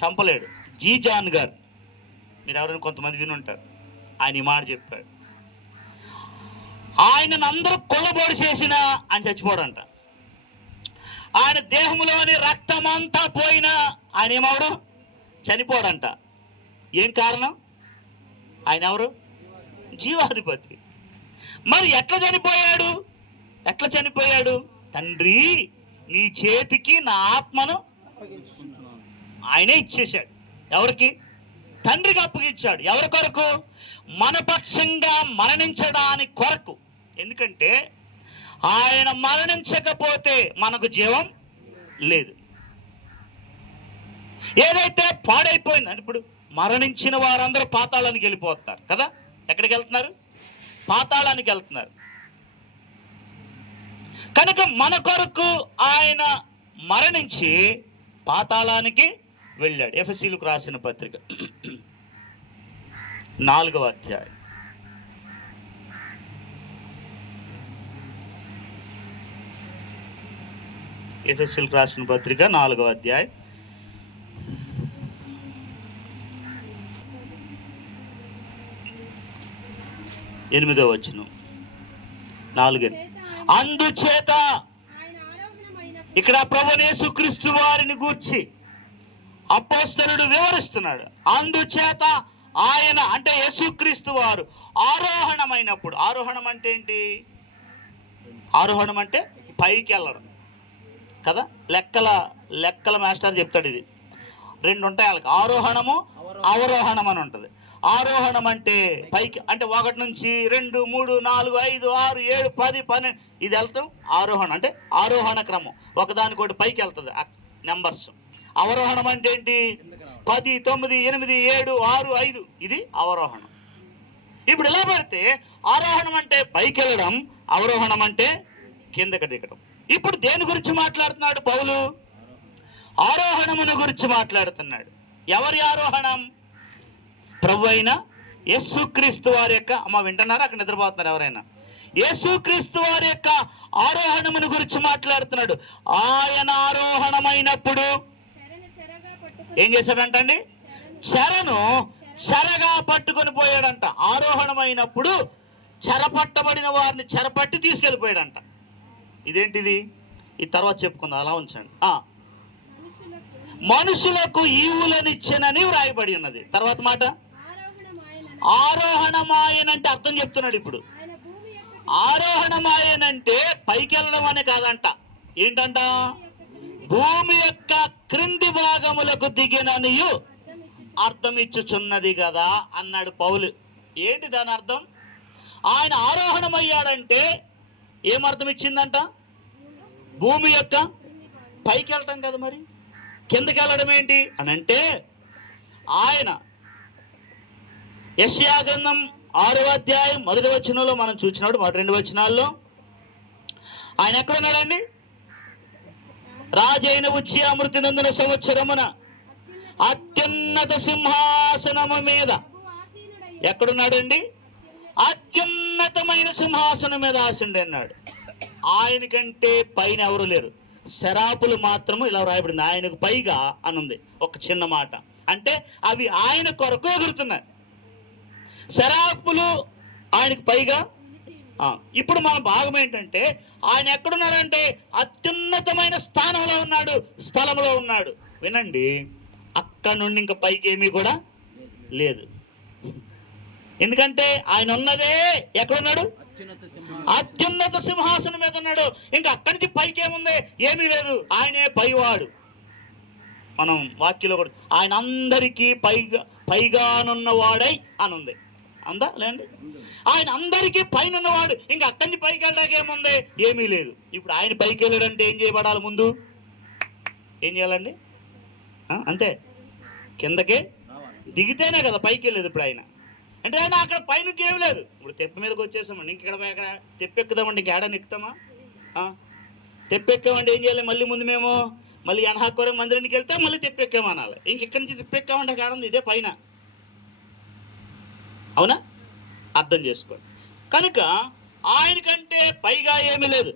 చంపలేడు. జీ జాన్ గారు, మీరు ఎవరైనా కొంతమంది వినుంటారు, ఆయన ఈ మాట చెప్పాడు, ఆయనను అందరూ కొల్లబోడి చేసినా ఆయన చచ్చిపోడంట. ఆయన దేహంలోని రక్తం అంతా పోయినా ఆయన ఏమవడం? చనిపోడంట. ఏం కారణం? ఆయన ఎవరు? జీవాధిపతి. మరి ఎట్లా చనిపోయాడు? తండ్రి, నీ చేతికి నా ఆత్మను ఆయనే ఇచ్చేశాడు. ఎవరికి? తండ్రికి అప్పగించాడు. ఎవరి కొరకు? మన పక్షంగా మరణించడానికి కొరకు. ఎందుకంటే ఆయన మరణించకపోతే మనకు జీవం లేదు. ఏదైతే పాడైపోయింది అంటే, ఇప్పుడు మరణించిన వారందరూ పాతాళానికి వెళ్ళిపోతున్నారు కదా. ఎక్కడికి వెళ్తున్నారు? పాతాళానికి వెళ్తున్నారు. కనుక మన కొరకు ఆయన మరణించి పాతాళానికి వెళ్ళాడు. ఎఫెసీయులకు రాసిన పత్రిక 4వ అధ్యాయం. ఎఫెసీయులకు రాసిన పత్రిక 4వ అధ్యాయం 8వ వచనం. 4. అందుచేత ఇక్కడ ప్రభువైన యేసుక్రీస్తు వారిని గూర్చి అపోస్తలుడు వివరిస్తున్నాడు. అందుచేత ఆయన అంటే యేసుక్రీస్తు వారు ఆరోహణమైనప్పుడు. ఆరోహణం అంటే ఏంటి? ఆరోహణం అంటే పైకి వెళ్ళడం కదా. లెక్కల మాస్టర్ చెప్తాడు, ఇది 2 ఉంటాయి వాళ్ళకి, ఆరోహణము అవరోహణం అని ఉంటుంది. ఆరోహణం అంటే పైకి, అంటే 1 నుంచి 2, 3, 4, 5, 6, 7, 10, 12 ఇది వెళ్తాం. ఆరోహణం అంటే ఆరోహణ క్రమం, ఒకదానికోటి పైకి వెళ్తుంది నెంబర్స్. అవరోహణం అంటే ఏంటి? 10, 9, 8, 7, 6, 5 ఇది అవరోహణం. ఇప్పుడు ఇలా పెడితే ఆరోహణం అంటే పైకి వెళ్ళడం, అవరోహణం అంటే కిందకి దిగడం. ఇప్పుడు దేని గురించి మాట్లాడుతున్నాడు పౌలు? ఆరోహణమును గురించి మాట్లాడుతున్నాడు. ఎవరి ఆరోహణం? ప్రభు అయిన యేసుక్రీస్తు వారి యొక్క, అమ్మ వింటున్నారా? అక్కడ నిద్రపోతున్నారు ఎవరైనా? యేసుక్రీస్తు వారి యొక్క ఆరోహణమును గురించి మాట్లాడుతున్నాడు. ఆయన ఆరోహణమైనప్పుడు ఏం చేశాడంటండి? చెరను చెరగా పట్టుకొని పోయాడంట. ఆరోహణమైనప్పుడు చెరపట్టబడిన వారిని చెరపట్టి తీసుకెళ్ళిపోయాడంట. ఇదేంటిది? ఈ తర్వాత చెప్పుకుందాం, అలా ఉంచండి. మనుషులకు ఈవులనిచ్చెనని వ్రాయబడి ఉన్నది. తర్వాత మాట ఆరోహణమాయనంటే అర్థం చెప్తున్నాడు. ఇప్పుడు ఆరోహణమాయనంటే పైకి వెళ్ళడం అనే కాదంట. ఏంటంట? భూమి యొక్క క్రింది భాగములకు దిగిననియు అర్థం ఇచ్చుచున్నది కదా అన్నాడు పౌలు. ఏంటి దాని అర్థం? ఆయన ఆరోహణమయ్యాడంటే ఏమర్థం ఇచ్చిందంట? భూమి యొక్క పైకి వెళ్ళటం కదా. మరి కిందకి వెళ్ళడం ఏంటి అని అంటే, ఆయన యెషయా గ్రంథం 6వ అధ్యాయం 1వ వచనంలో మనం చూసినాడు. 2 వచనాల్లో ఆయన ఎక్కడున్నాడండి? రాజైన ఉజ్జియా మృతి నందున సంవత్సరమున అత్యున్నత సింహాసనము మీద ఎక్కడున్నాడండి? అత్యున్నతమైన సింహాసనం మీద ఆసీనుడు అన్నాడు. ఆయనకంటే పైన ఎవరు లేరు. శరాపులు మాత్రము ఇలా రాయబడింది, ఆయనకు పైగా అనుంది. ఒక చిన్న మాట అంటే అవి ఆయన కొరకు ఎగురుతున్నాయి. శరాపులు ఆయనకు పైగా. ఇప్పుడు మన భాగం ఏంటంటే, ఆయన ఎక్కడున్నారంటే అత్యున్నతమైన స్థానంలో ఉన్నాడు, స్థలంలో ఉన్నాడు. వినండి, అక్కడ నుండి ఇంకా పైకి ఏమీ కూడా లేదు. ఎందుకంటే ఆయన ఉన్నదే ఎక్కడున్నాడు? అత్యున్నత సింహాసనం మీద ఉన్నాడు. ఇంకా అక్కడి నుంచి పైకి ఏముంది? ఏమీ లేదు. ఆయనే పైవాడు. మనం వాక్యంలో కూడా ఆయన అందరికీ పైగానున్నవాడై అని ఉంది. అందా లేండి? ఆయన అందరికీ పైన ఉన్నవాడు. ఇంకా అక్కడి నుంచి పైకి వెళ్ళడానికి ఏముంది? ఏమీ లేదు. ఇప్పుడు ఆయన పైకి వెళ్ళాడంటే ఏం చేయబడాలి? ముందు ఏం చేయాలండి? అంతే, కిందకే దిగితేనే కదా పైకి వెళ్ళేది. ఇప్పుడు ఆయన అంటే ఆయన అక్కడ పైనకి ఏమి లేదు. ఇప్పుడు తెప్ప మీదకి వచ్చేసామండి, ఇక్కడ తెప్పెక్కుదామండి, ఇంక ఏడాన్ని ఎక్కుతామా? తెప్పెక్కామంటే ఏం చేయాలి? మళ్ళీ ముందు మేము మళ్ళీ ఎనహాకోరే మందిరానికి వెళ్తే మళ్ళీ తెప్పెక్కామనాలి. ఇంకెక్కడి నుంచి తెప్పెక్కామంటే ఏడుంది? ఇదే పైన. అవునా? అర్థం చేసుకోండి. కనుక ఆయనకంటే పైగా ఏమీ లేదు.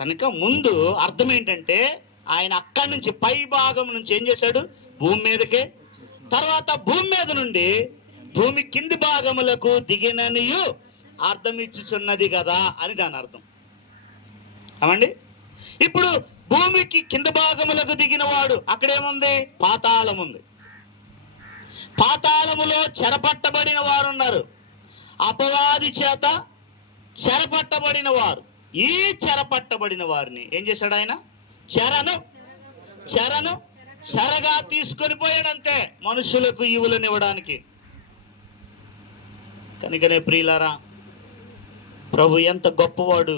కనుక ముందు అర్థం ఏంటంటే, ఆయన అక్కడి నుంచి పై భాగం నుంచి ఏం చేశాడు? భూమి మీదకే. తర్వాత భూమి మీద నుండి భూమి కింది భాగములకు దిగిననియు అర్థం ఇచ్చుచున్నది కదా అని దాని అర్థం. అవండి, ఇప్పుడు భూమికి కింద భాగములకు దిగిన వాడు అక్కడేముంది? పాతాళం ఉంది. పాతాళములో చెరపట్టబడిన వారు ఉన్నారు. అపవాది చేత చెరపట్టబడిన వారు. ఈ చెరపట్టబడిన వారిని ఏం చేశాడు ఆయన? చెరను చెరగా తీసుకొని పోయాడంతే, మనుషులకు ఈవులను ఇవ్వడానికి. కనుకనే ప్రియులారా, ప్రభు ఎంత గొప్పవాడు.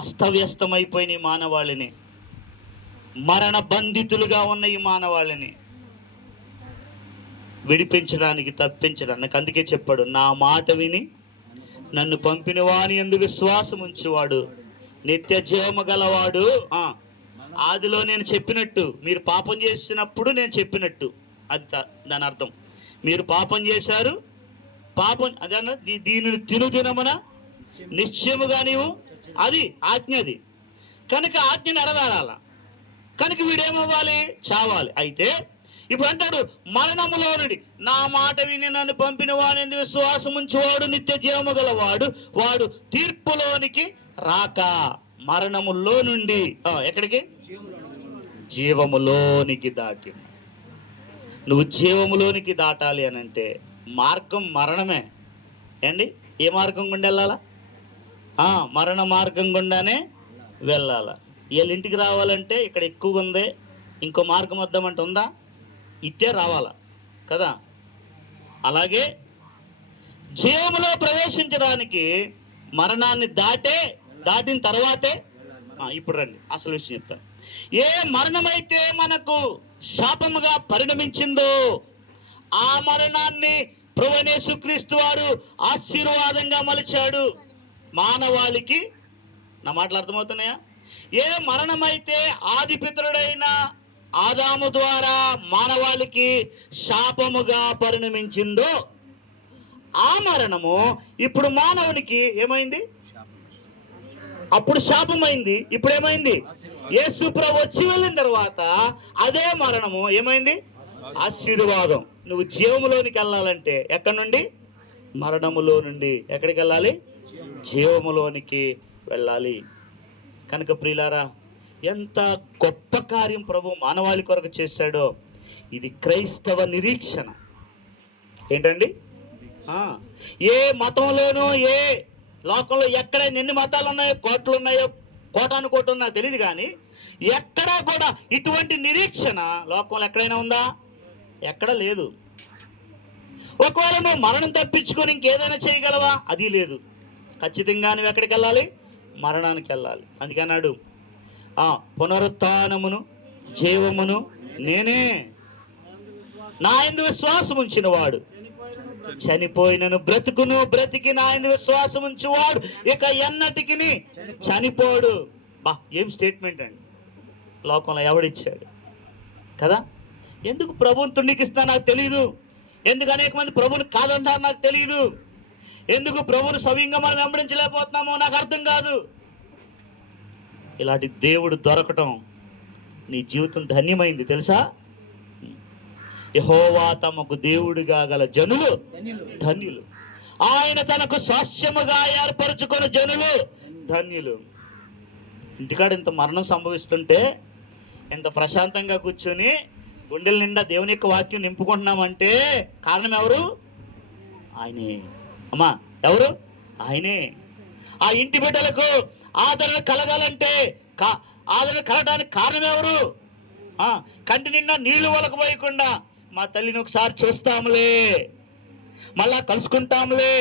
అస్తవ్యస్తమైపోయిన ఈ మానవాళిని, మరణ బంధితులుగా ఉన్న ఈ మానవాళిని విడిపించడానికి, తప్పించడానికి. అందుకే చెప్పాడు, నా మాట విని నన్ను పంపిన వాని యందు విశ్వాసం ఉంచువాడు నిత్య జీవము గలవాడు. ఆదిలో నేను చెప్పినట్టు, మీరు పాపం చేసినప్పుడు నేను చెప్పినట్టు, అది దాని అర్థం. మీరు పాపం చేశారు, పాపం అదన్న దీనిని తినుదినమున నిశ్చయముగా నీవు, అది ఆజ్ఞది. కనుక ఆజ్ఞ నెరవేరాల. కనుక వీడేమవ్వాలి? చావాలి. అయితే ఇప్పుడు అంటాడు, మరణములో నుండి నా మాట విని నన్ను పంపిన వాని విశ్వాసం ఉంచువాడు నిత్య జీవము గలవాడు, వాడు తీర్పులోనికి రాక మరణములో నుండి ఎక్కడికి? జీవములోనికి దాటి. నువ్వు జీవములోనికి దాటాలి అని అంటే మార్గం మరణమే ఏండి. ఏ మార్గం గుండా వెళ్ళాలా? మరణ మార్గం గుండానే వెళ్ళాలా. వీళ్ళ ఇంటికి రావాలంటే ఇక్కడ ఎక్కువగా ఉంది, ఇంకో మార్గం వద్దామంటే ఉందా? ఇట్టే రావాలా కదా. అలాగే జీవములో ప్రవేశించడానికి మరణాన్ని దాటిన తర్వాతే. ఇప్పుడు రండి, అసలు విషయం చెప్తాను. ఏ మరణమైతే మనకు శాపముగా పరిణమించిందో ఆ మరణాన్ని ప్రభువైన యేసుక్రీస్తు వారు ఆశీర్వాదంగా మలిచాడు మానవాళికి. నా మాటలు అర్థమవుతున్నాయా? ఏ మరణమైతే ఆది పితరుడైన ఆదాము ద్వారా మానవాళికి శాపముగా పరిణమించిందో ఆ మరణము ఇప్పుడు మానవునికి ఏమైంది? అప్పుడు శాపమైంది, ఇప్పుడు ఏమైంది? యేసు ప్రభు వచ్చి వెళ్ళిన తర్వాత అదే మరణము ఏమైంది? ఆశీర్వాదం. నువ్వు జీవములోనికి వెళ్ళాలంటే ఎక్కడి నుండి? మరణములో నుండి ఎక్కడికి వెళ్ళాలి? జీవములోనికి వెళ్ళాలి. కనుక ప్రియులారా, ఎంత గొప్ప కార్యం ప్రభు మానవాళి కొరకు చేశాడో. ఇది క్రైస్తవ నిరీక్షణ. ఏంటండి? ఏ మతంలోనూ ఏ లోకంలో ఎక్కడైనా ఎన్ని మతాలు ఉన్నాయో, కోట్లు ఉన్నాయో, కోటాను కోట ఉన్నా తెలియదు, కానీ ఎక్కడా కూడా ఇటువంటి నిరీక్షణ లోకంలో ఎక్కడైనా ఉందా? ఎక్కడ లేదు. ఒకవేళ నువ్వు మరణం తప్పించుకొని ఇంకేదైనా చేయగలవా? అది లేదు. ఖచ్చితంగా నువ్వు ఎక్కడికి వెళ్ళాలి? మరణానికి వెళ్ళాలి. అందుకన్నాడు, పునరుత్థానమును జీవమును నేనే, నా యందు విశ్వాసం ఉంచిన వాడు చనిపోయినను బ్రతుకును, బ్రతికి నా యందు విశ్వాసం ఉంచువాడు ఇక ఎన్నటికి చనిపోడు. ఏం స్టేట్మెంట్ అండి! లోకంలో ఎవడిచ్చాడు కదా? ఎందుకు ప్రభువుని తుండికిస్తా నాకు తెలియదు, ఎందుకు అనేక మంది ప్రభువుని కాదంటారు నాకు తెలియదు, ఎందుకు ప్రభువుని సవ్యంగా మనం వెంబడించలేకపోతున్నామో నాకు అర్థం కాదు. ఇలాంటి దేవుడు దొరకటం నీ జీవితం ధన్యమైంది తెలుసా? యెహోవా తమకు దేవుడిగా గల జనులు ధన్యులు, ఆయన తనకు స్వాస్థ్యముగా ఏర్పరచుకున్న జనులు ధన్యులు. ఇంటికాడ ఇంత మరణం సంభవిస్తుంటే ఎంత ప్రశాంతంగా కూర్చొని గుండెల నిండా దేవుని యొక్క వాక్యం నింపుకుంటున్నామంటే కారణం ఎవరు? ఆయనే. అమ్మా, ఎవరు? ఆయనే. ఆ ఇంటి బిడ్డలకు ఆదరణ కలగాలంటే ఆదరణ కలగడానికి కారణం ఎవరు? కంటి నిండా నీళ్లు ఒలకపోయకుండా మా తల్లిని ఒకసారి చూస్తాములే, మళ్ళా కలుసుకుంటాములే,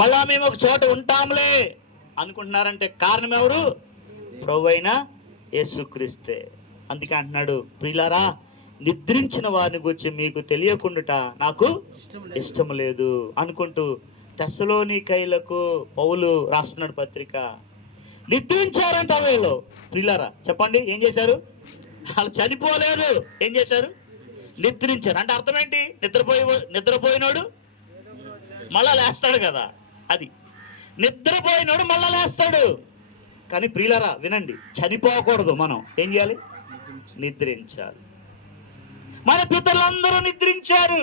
మళ్ళా మేము ఒక చోట ఉంటాములే అనుకుంటున్నారంటే కారణం ఎవరు? ప్రభువైన యేసుక్రీస్తే. అందుకే అంటున్నాడు, ప్రియులారా, నిద్రించిన వారిని గురించి మీకు తెలియకుండా నాకు ఇష్టం లేదు అనుకుంటూ తెస్సలోనికైలకు పౌలు రాస్తున్నాడు పత్రిక. నిద్రించారంట వీళ్ళు. ప్రియులారా చెప్పండి, ఏం చేశారు? వాళ్ళు చనిపోలేదు, ఏం చేశారు? నిద్రించారు. అంటే అర్థం ఏంటి? నిద్రపోయినోడు మళ్ళా లేస్తాడు కదా, అది నిద్రపోయినోడు మళ్ళా లేస్తాడు. కానీ ప్రియులారా వినండి, చనిపోకూడదు. మనం ఏం చేయాలి? నిద్రించాలి. మన పితరులందరూ నిద్రించారు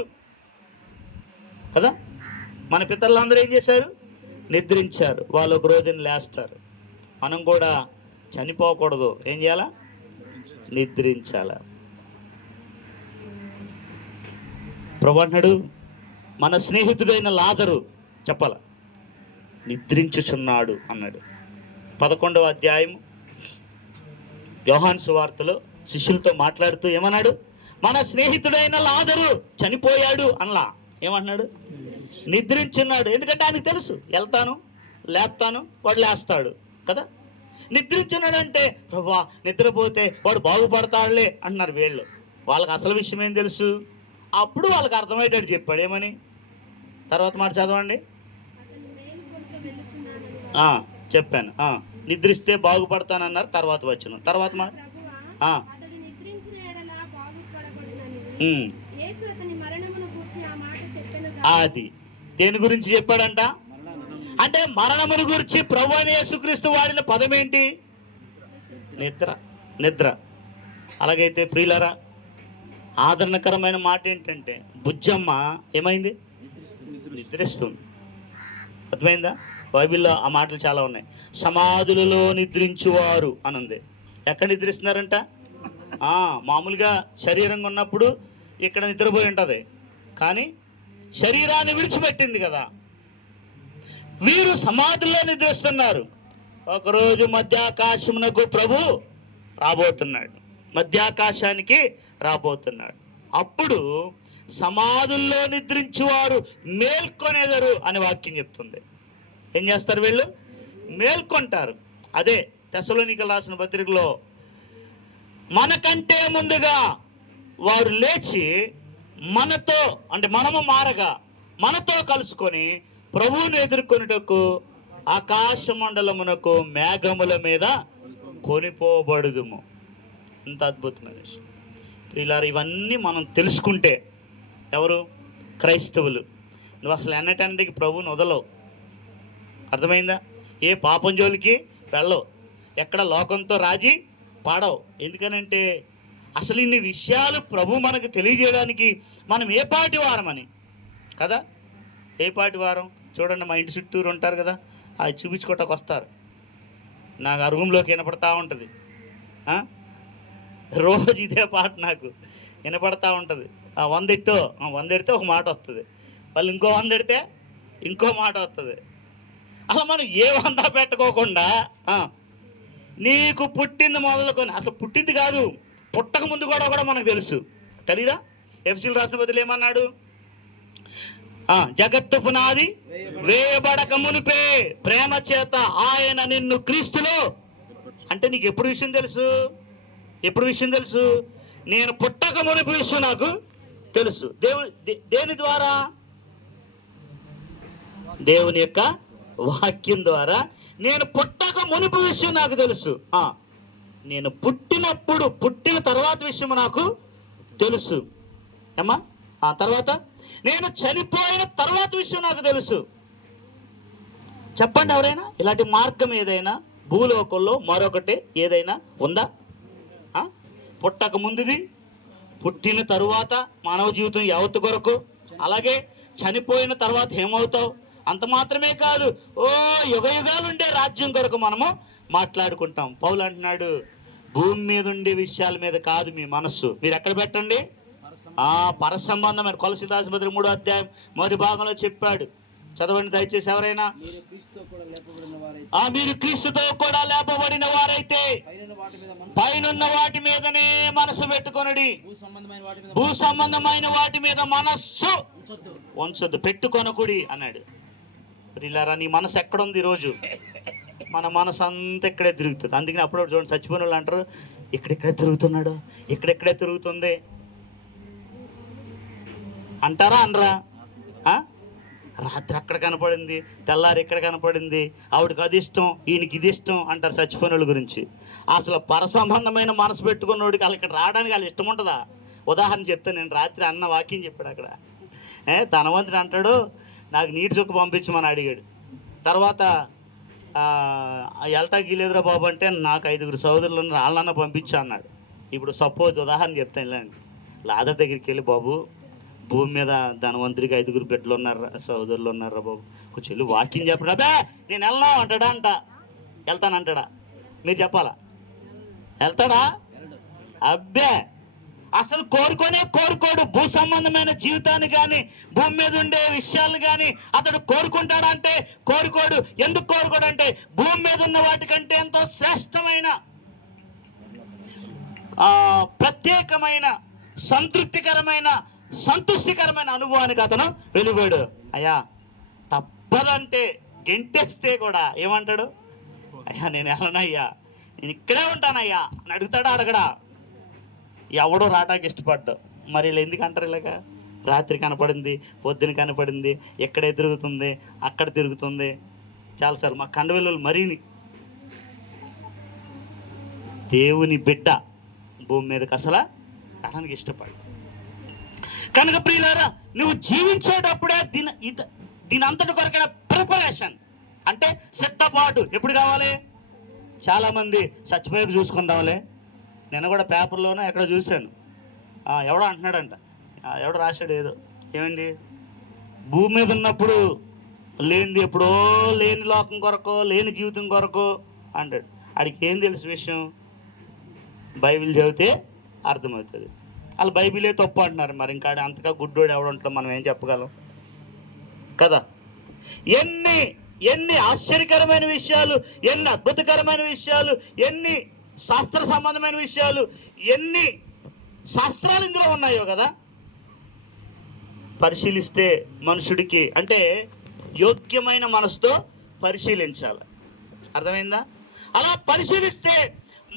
కదా? మన పితరులందరూ ఏం చేశారు? నిద్రించారు. వాళ్ళు ఒక రోజున లేస్తారు. మనం కూడా చనిపోకూడదు. ఏం చేయాలా? నిద్రించాల. ప్రభు అంటున్నాడు, మన స్నేహితుడైన లాజరు చెప్పాల నిద్రించుచున్నాడు అన్నాడు. 11వ అధ్యాయం యోహాను సువార్తలో శిష్యులతో మాట్లాడుతూ ఏమన్నాడు? మన స్నేహితుడైన లాజరు చనిపోయాడు అనలా, ఏమన్నాడు? నిద్రించున్నాడు. ఎందుకంటే ఆయనకు తెలుసు, వెళ్తాను, లేపుతాను, వాడు లేస్తాడు కదా. నిద్రించున్నాడు అంటే ప్రభువా నిద్రపోతే వాడు బాగుపడతాడులే అన్నారు వీళ్ళు. వాళ్ళకి అసలు విషయం ఏం తెలుసు? అప్పుడు వాళ్ళకి అర్థమయ్యేటట్టు చెప్పాడు. ఏమని? తర్వాత మాట చదవండి. చెప్పాను, నిద్రిస్తే బాగుపడతానన్నారు. తర్వాత వచ్చిన తర్వాత మాట అది దేని గురించి చెప్పాడంట? అంటే మరణమును గురించి ప్రభువైన యేసుక్రీస్తు వాడిన పదం ఏంటి? నిద్ర. నిద్ర. అలాగైతే ప్రియులారా, ఆదరణకరమైన మాట ఏంటంటే బుజ్జమ్మ ఏమైంది? నిద్రిస్తుంది. అర్థమైందా? బైబిల్లో ఆ మాటలు చాలా ఉన్నాయి. సమాధులలో నిద్రించువారు అని ఉంది. ఎక్కడ నిద్రిస్తున్నారంట? మామూలుగా శరీరంగా ఉన్నప్పుడు ఇక్కడ నిద్రపోయి ఉంటుంది, కానీ శరీరాన్ని విడిచిపెట్టింది కదా. వీరు సమాధుల్లో నిద్రిస్తున్నారు. ఒకరోజు మధ్యాకాశమునకు ప్రభు రాబోతున్నాడు, మధ్యాకాశానికి రాబోతున్నాడు. అప్పుడు సమాధుల్లో నిద్రించువారు మేల్కొనేదరు అని వాక్యం చెప్తుంది. ఏం చేస్తారు వీళ్ళు? మేల్కొంటారు. అదే తెస్సలోనికీయులకు రాసిన పత్రికలో మనకంటే ముందుగా వారు లేచి మనతో అంటే మనము మారగా మనతో కలుసుకొని ప్రభువుని ఎదుర్కొనుటకు ఆకాశ మండలమునకు మేఘముల మీద కొనిపోబడుదుము. ఎంత అద్భుతమైన విషయం ప్రియులారా. ఇవన్నీ మనం తెలుసుకుంటే ఎవరు? క్రైస్తవులు. నువ్వు అసలు ఎన్నటానికి ప్రభువుని వదలవు. అర్థమైందా? ఏ పాపం జోలికి వెళ్ళవు, ఎక్కడ లోకంతో రాజీ పాడవు. ఎందుకనంటే అసలు ఇన్ని విషయాలు ప్రభు మనకు తెలియజేయడానికి మనం ఏ పాటి వారమని కదా. ఏ పాటి వారం చూడండి, మా ఇంటి చుట్టూరు ఉంటారు కదా, అది చూపించుకోవటానికి వస్తారు. నాకు ఆ రూమ్లోకి వినపడతా ఉంటుంది. రోజు ఇదే పాట నాకు వినపడతా ఉంటుంది. 100 ఎడితే ఒక మాట వస్తుంది, వాళ్ళు ఇంకో 100 ఎడితే ఇంకో మాట వస్తుంది. అసలు మనం ఏ 100 పెట్టకోకుండా నీకు పుట్టింది మొదలుకొని, అసలు పుట్టింది కాదు పుట్టక ముందు కూడా మనకు తెలుసు. తెలీదా? ఎఫ్సీలు రాసిన బదులు ఏమన్నాడు? జగత్తు పునాది వేయబడక మునిపే ప్రేమ చేత ఆయన నిన్ను క్రీస్తులో. అంటే నీకు ఎప్పుడు విషయం తెలుసు? ఎప్పుడు విషయం తెలుసు? నేను పుట్టక మునిపి విషయం నాకు తెలుసు. దేని ద్వారా? దేవుని యొక్క వాక్యం ద్వారా. నేను పుట్టక మునిపి విషయం నాకు తెలుసు. నేను పుట్టిన తర్వాత విషయం నాకు తెలుసు. ఏమ్మా? తర్వాత నేను చనిపోయిన తర్వాత విషయం నాకు తెలుసు. చెప్పండి ఎవరైనా ఇలాంటి మార్గం ఏదైనా భూలోకంలో మరొకటి ఏదైనా ఉందా? పుట్టక ముందుది, పుట్టిన తరువాత మానవ జీవితం యావత్తు కొరకు, అలాగే చనిపోయిన తర్వాత ఏమవుతావు అంత మాత్రమే కాదు, యుగాలు ఉండే రాజ్యం కొరకు మనము మాట్లాడుకుంటాం. పౌలు అంటున్నాడు, భూమి మీద ఉండే విషయాల మీద కాదు మీ మనస్సు, మీరు ఎక్కడ పెట్టండి? పరసంబంధమైన. కొలసీలు రాసిన పత్రిక 3వ అధ్యాయం మొదటి భాగంలో చెప్పాడు. చదవండి దయచేసి ఎవరైనా. మీరు క్రీస్తుతో కూడా లేపబడిన వారైతే పైనున్న వాటి మీదనే మనసు పెట్టుకొనుడి, భూ సంబంధమైన వాటి మీద మనస్సు ఉంచొద్దు, పెట్టుకొనకుడి అన్నాడు. ఇలారా నీ మనసు ఎక్కడుంది ఈరోజు? మన మనసు అంతా ఇక్కడే తిరుగుతుంది. అందుకని అప్పుడు చూడండి, చచ్చిపోయిన వాళ్ళు అంటారు ఇక్కడెక్కడే తిరుగుతున్నాడు, ఇక్కడెక్కడే తిరుగుతుంది అంటారా అనరా? రాత్రి అక్కడ కనపడింది, తెల్లారి ఇక్కడ కనపడింది, ఆవిడకి అది ఇష్టం, ఈయనకి ఇది ఇష్టం అంటారు చచ్చిపోయిన వాళ్ళ గురించి. అసలు పరసంబంధమైన మనసు పెట్టుకున్నోడికి వాళ్ళు ఇక్కడ రావడానికి వాళ్ళు ఇష్టం ఉంటుందా? ఉదాహరణ చెప్తాను. నేను రాత్రి అన్న వాక్యం చెప్పాడు అక్కడ. ధనవంతుడు అంటాడు, నాకు నీటి చుక్క పంపించమని అడిగాడు. తర్వాత ఎల్టాకి లేదురా బాబు అంటే, నాకు 5 సోదరులు వాళ్ళన్న పంపించా అన్నాడు. ఇప్పుడు సపోజ్ ఉదాహరణ చెప్తాను ఇలాంటి. లాదర్ దగ్గరికి వెళ్ళి, బాబు భూమి మీద ధనవంతుడికి 5 బిడ్డలు ఉన్నారా, సోదరులు ఉన్నారా బాబు, కొంచెం వెళ్ళి వాక్యం చెప్పడా? అబ్బే నేను వెళ్ళను అంటాడా? వెళ్తానంటాడా? మీరు చెప్పాలా? వెళ్తాడా? అబ్బే అసలు కోరుకోడు. భూ సంబంధమైన జీవితాన్ని కానీ భూమి మీద ఉండే విషయాలను కానీ అతడు కోరుకుంటాడా అంటే కోరుకోడు. ఎందుకు కోరుకోడు అంటే భూమి మీద ఉన్న వాటికంటే ఎంతో శ్రేష్టమైన, ప్రత్యేకమైన, సంతృప్తికరమైన, సంతుష్టికరమైన అనుభవానికి అతను వెళ్ళిపోయాడు. అయ్యా తప్పదంటే గెంటేస్తే కూడా ఏమంటాడు? అయ్యా నేను వెళ్ళనయ్యా, నేను ఇక్కడే ఉంటానయ్యా అని అడుగుతాడా? అడగడా? ఎవడో రావడానికి ఇష్టపడ్డా. మరి ఇలా ఎందుకు అంటారు? ఇలాగా రాత్రి కనపడింది, పొద్దున కనపడింది, ఎక్కడే తిరుగుతుంది, అక్కడ తిరుగుతుంది. చాలాసార్లు మా కండవెల్లు మరీని. దేవుని బిడ్డ భూమి మీదకి అసలు రావడానికి ఇష్టపడు. కనుక ప్రియులారా, నువ్వు జీవించేటప్పుడే దీని అంతటి కొరకైన ప్రిపరేషన్ అంటే సిద్ధపాటు ఎప్పుడు కావాలి? చాలామంది చచ్చిపోయాక చూసుకుందాంలే. నేను కూడా పేపర్లోనే ఎక్కడ చూశాను, ఎవడో అంటున్నాడంట, ఎవడో రాశాడు ఏదో, ఏమండి భూమి మీద ఉన్నప్పుడు లేనిది ఎప్పుడో లేని లోకం కొరకు, లేని జీవితం కొరకు అంటాడు. ఆడికి ఏం తెలుసు విషయం? బైబిల్ చదివితే అర్థమవుతుంది. వాళ్ళు బైబిలే తప్పు అంటున్నారు. మరి ఇంకా అంతగా గుడ్డోడు ఎవడుంటాం, మనం ఏం చెప్పగలం కదా? ఎన్ని ఆశ్చర్యకరమైన విషయాలు, ఎన్ని అద్భుతకరమైన విషయాలు, ఎన్ని శాస్త్ర సంబంధమైన విషయాలు, ఎన్ని శాస్త్రాలు ఇందులో ఉన్నాయో కదా. పరిశీలిస్తే మనుషుడికి అంటే యోగ్యమైన మనసుతో పరిశీలించాలి. అర్థమైందా? అలా పరిశీలిస్తే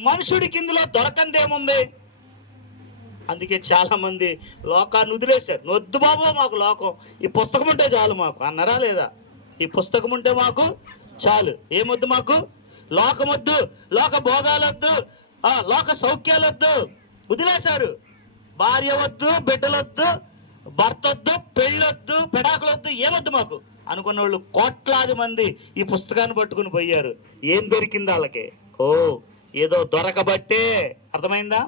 మనుషుడికి ఇందులో దొరకందేముంది? అందుకే చాలామంది లోకాన్ని వదిలేశారు. వద్దు బాబు మాకు లోకం, ఈ పుస్తకం ఉంటే చాలు మాకు అన్నారా లేదా? ఈ పుస్తకం ఉంటే మాకు చాలు, ఏమొద్దు మాకు, లోకమొద్దు, లోక భోగాలొద్దు, లోక సౌఖ్యాలొద్దు, వదిలేశారు. భార్య వద్దు, బిడ్డలొద్దు, భర్త వద్దు, పెళ్ళొద్దు, పెడాకులొద్దు, ఏమొద్దు మాకు అనుకున్న వాళ్ళు కోట్లాది మంది ఈ పుస్తకాన్ని పట్టుకుని పోయారు. ఏం దొరికింది వాళ్ళకి? ఓ ఏదో దొరకబట్టే. అర్థమైందా?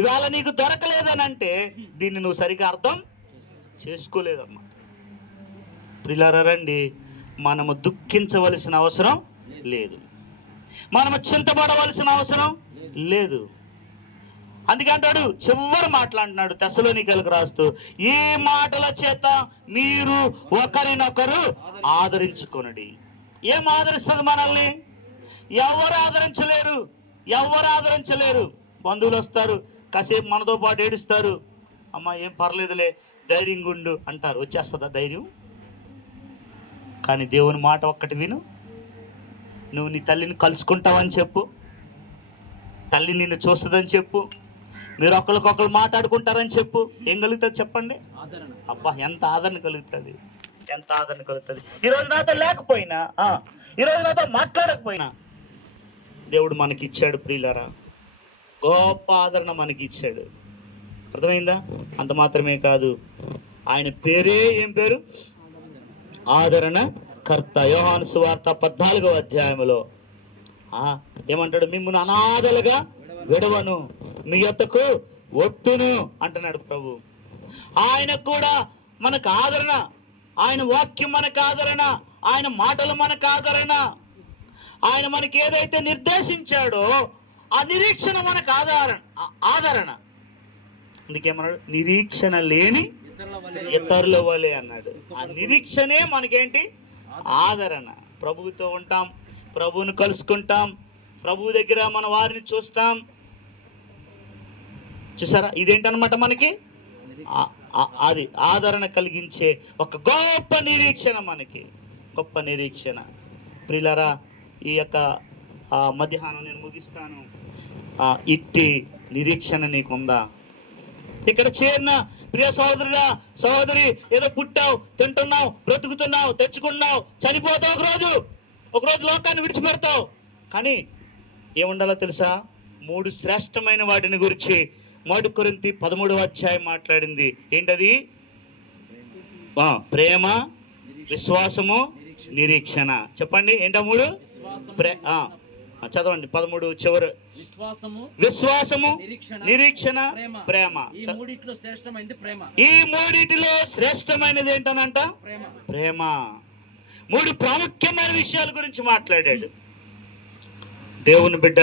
ఇవాళ నీకు దొరకలేదని అంటే దీన్ని నువ్వు సరిగా అర్థం చేసుకోలేదమ్మా. ప్రియులారా రండి, మనము దుఃఖించవలసిన అవసరం లేదు, మనము చింతపడవలసిన అవసరం లేదు. అందుకే అంటాడు, చివరి మాట్లాడుతున్నాడు తెస్సలోనికైలకు రాస్తూ, ఈ మాటల చేత మీరు ఒకరినొకరు ఆదరించుకొనుడి. ఏం ఆదరిస్తుంది మనల్ని? ఎవరు ఆదరించలేరు, ఎవరు ఆదరించలేరు. బంధువులు వస్తారు, కాసేపు మనతో పాటు ఏడుస్తారు, అమ్మ ఏం పర్లేదులే ధైర్యంగా ఉండు అంటారు. వచ్చేస్తుందా ధైర్యం? కానీ దేవుని మాట ఒక్కటి విను, నువ్వు నీ తల్లిని కలుసుకుంటావని చెప్పు, తల్లి నిన్ను చూస్తుందని చెప్పు, మీరు ఒకరికొకరు మాట్లాడుకుంటారని చెప్పు, ఏం కలుగుతుంది చెప్పండి? అబ్బా ఎంత ఆదరణ కలుగుతుంది, ఎంత ఆదరణ కలుగుతుంది. ఈరోజు నాతో లేకపోయినా, ఈరోజు నాతో మాట్లాడకపోయినా దేవుడు మనకి ఇచ్చాడు ప్రియులారా, గొప్ప ఆదరణ మనకి ఇచ్చాడు. అర్థమైందా? అంత మాత్రమే కాదు, ఆయన పేరే ఏం పేరు? ఆదరణ కర్త. యోహాను సువార్త 14వ అధ్యాయంలో ఏమంటాడు? మిమ్మును అనాథలుగా విడవను, మీ యొద్దకు ఒట్టును అంటున్నాడు ప్రభు. ఆయన కూడా మనకు ఆదరణ, ఆయన వాక్యం మనకు ఆదరణ, ఆయన మాటలు మనకు ఆదరణ, ఆయన మనకి ఏదైతే నిర్దేశించాడో ఆ నిరీక్షణ మనకు ఆదరణ. అందుకేమన్నాడు? నిరీక్షణ లేని ఇతరుల వలె అన్నాడు. ఆ నిరీక్షణే మనకేంటి? ఆదరణ. ప్రభువుతో ఉంటాం, ప్రభువుని కలుసుకుంటాం, ప్రభువు దగ్గర మన వారిని చూస్తాం. చూసారా? ఇదేంటనమాట మనకి అది ఆదరణ కలిగించే ఒక గొప్ప నిరీక్షణ, మనకి గొప్ప నిరీక్షణ. ప్రియులారా, ఈ యొక్క మధ్యాహ్నం నేను ముగిస్తాను. ఇట్టి నిరీక్షణ నీకుందా? ఇక్కడ చేరిన ప్రియ సహోదరుడా, సహోదరి, ఏదో పుట్టావు, తింటున్నావు, బ్రతుకుతున్నావు, తెచ్చుకున్నావు, చనిపోతావు, ఒకరోజు లోకాన్ని విడిచిపెడతావు. కానీ ఏముండాలో తెలుసా? 3 శ్రేష్టమైన వాటిని గురించి 1 కొరింథీ 13వ అధ్యాయం మాట్లాడింది. ఏంటది? ప్రేమ, విశ్వాసము, నిరీక్షణ. చెప్పండి ఏంటా 3? చదవండి 13 చివరి. విశ్వాసము, నిరీక్షణ, ప్రేమ. ఈ మూడిటిలో శ్రేష్టమైనది ఏంటనంట? ప్రేమ. 3 ప్రాముఖ్యమైన విషయాల గురించి మాట్లాడాడు. దేవుని బిడ్డ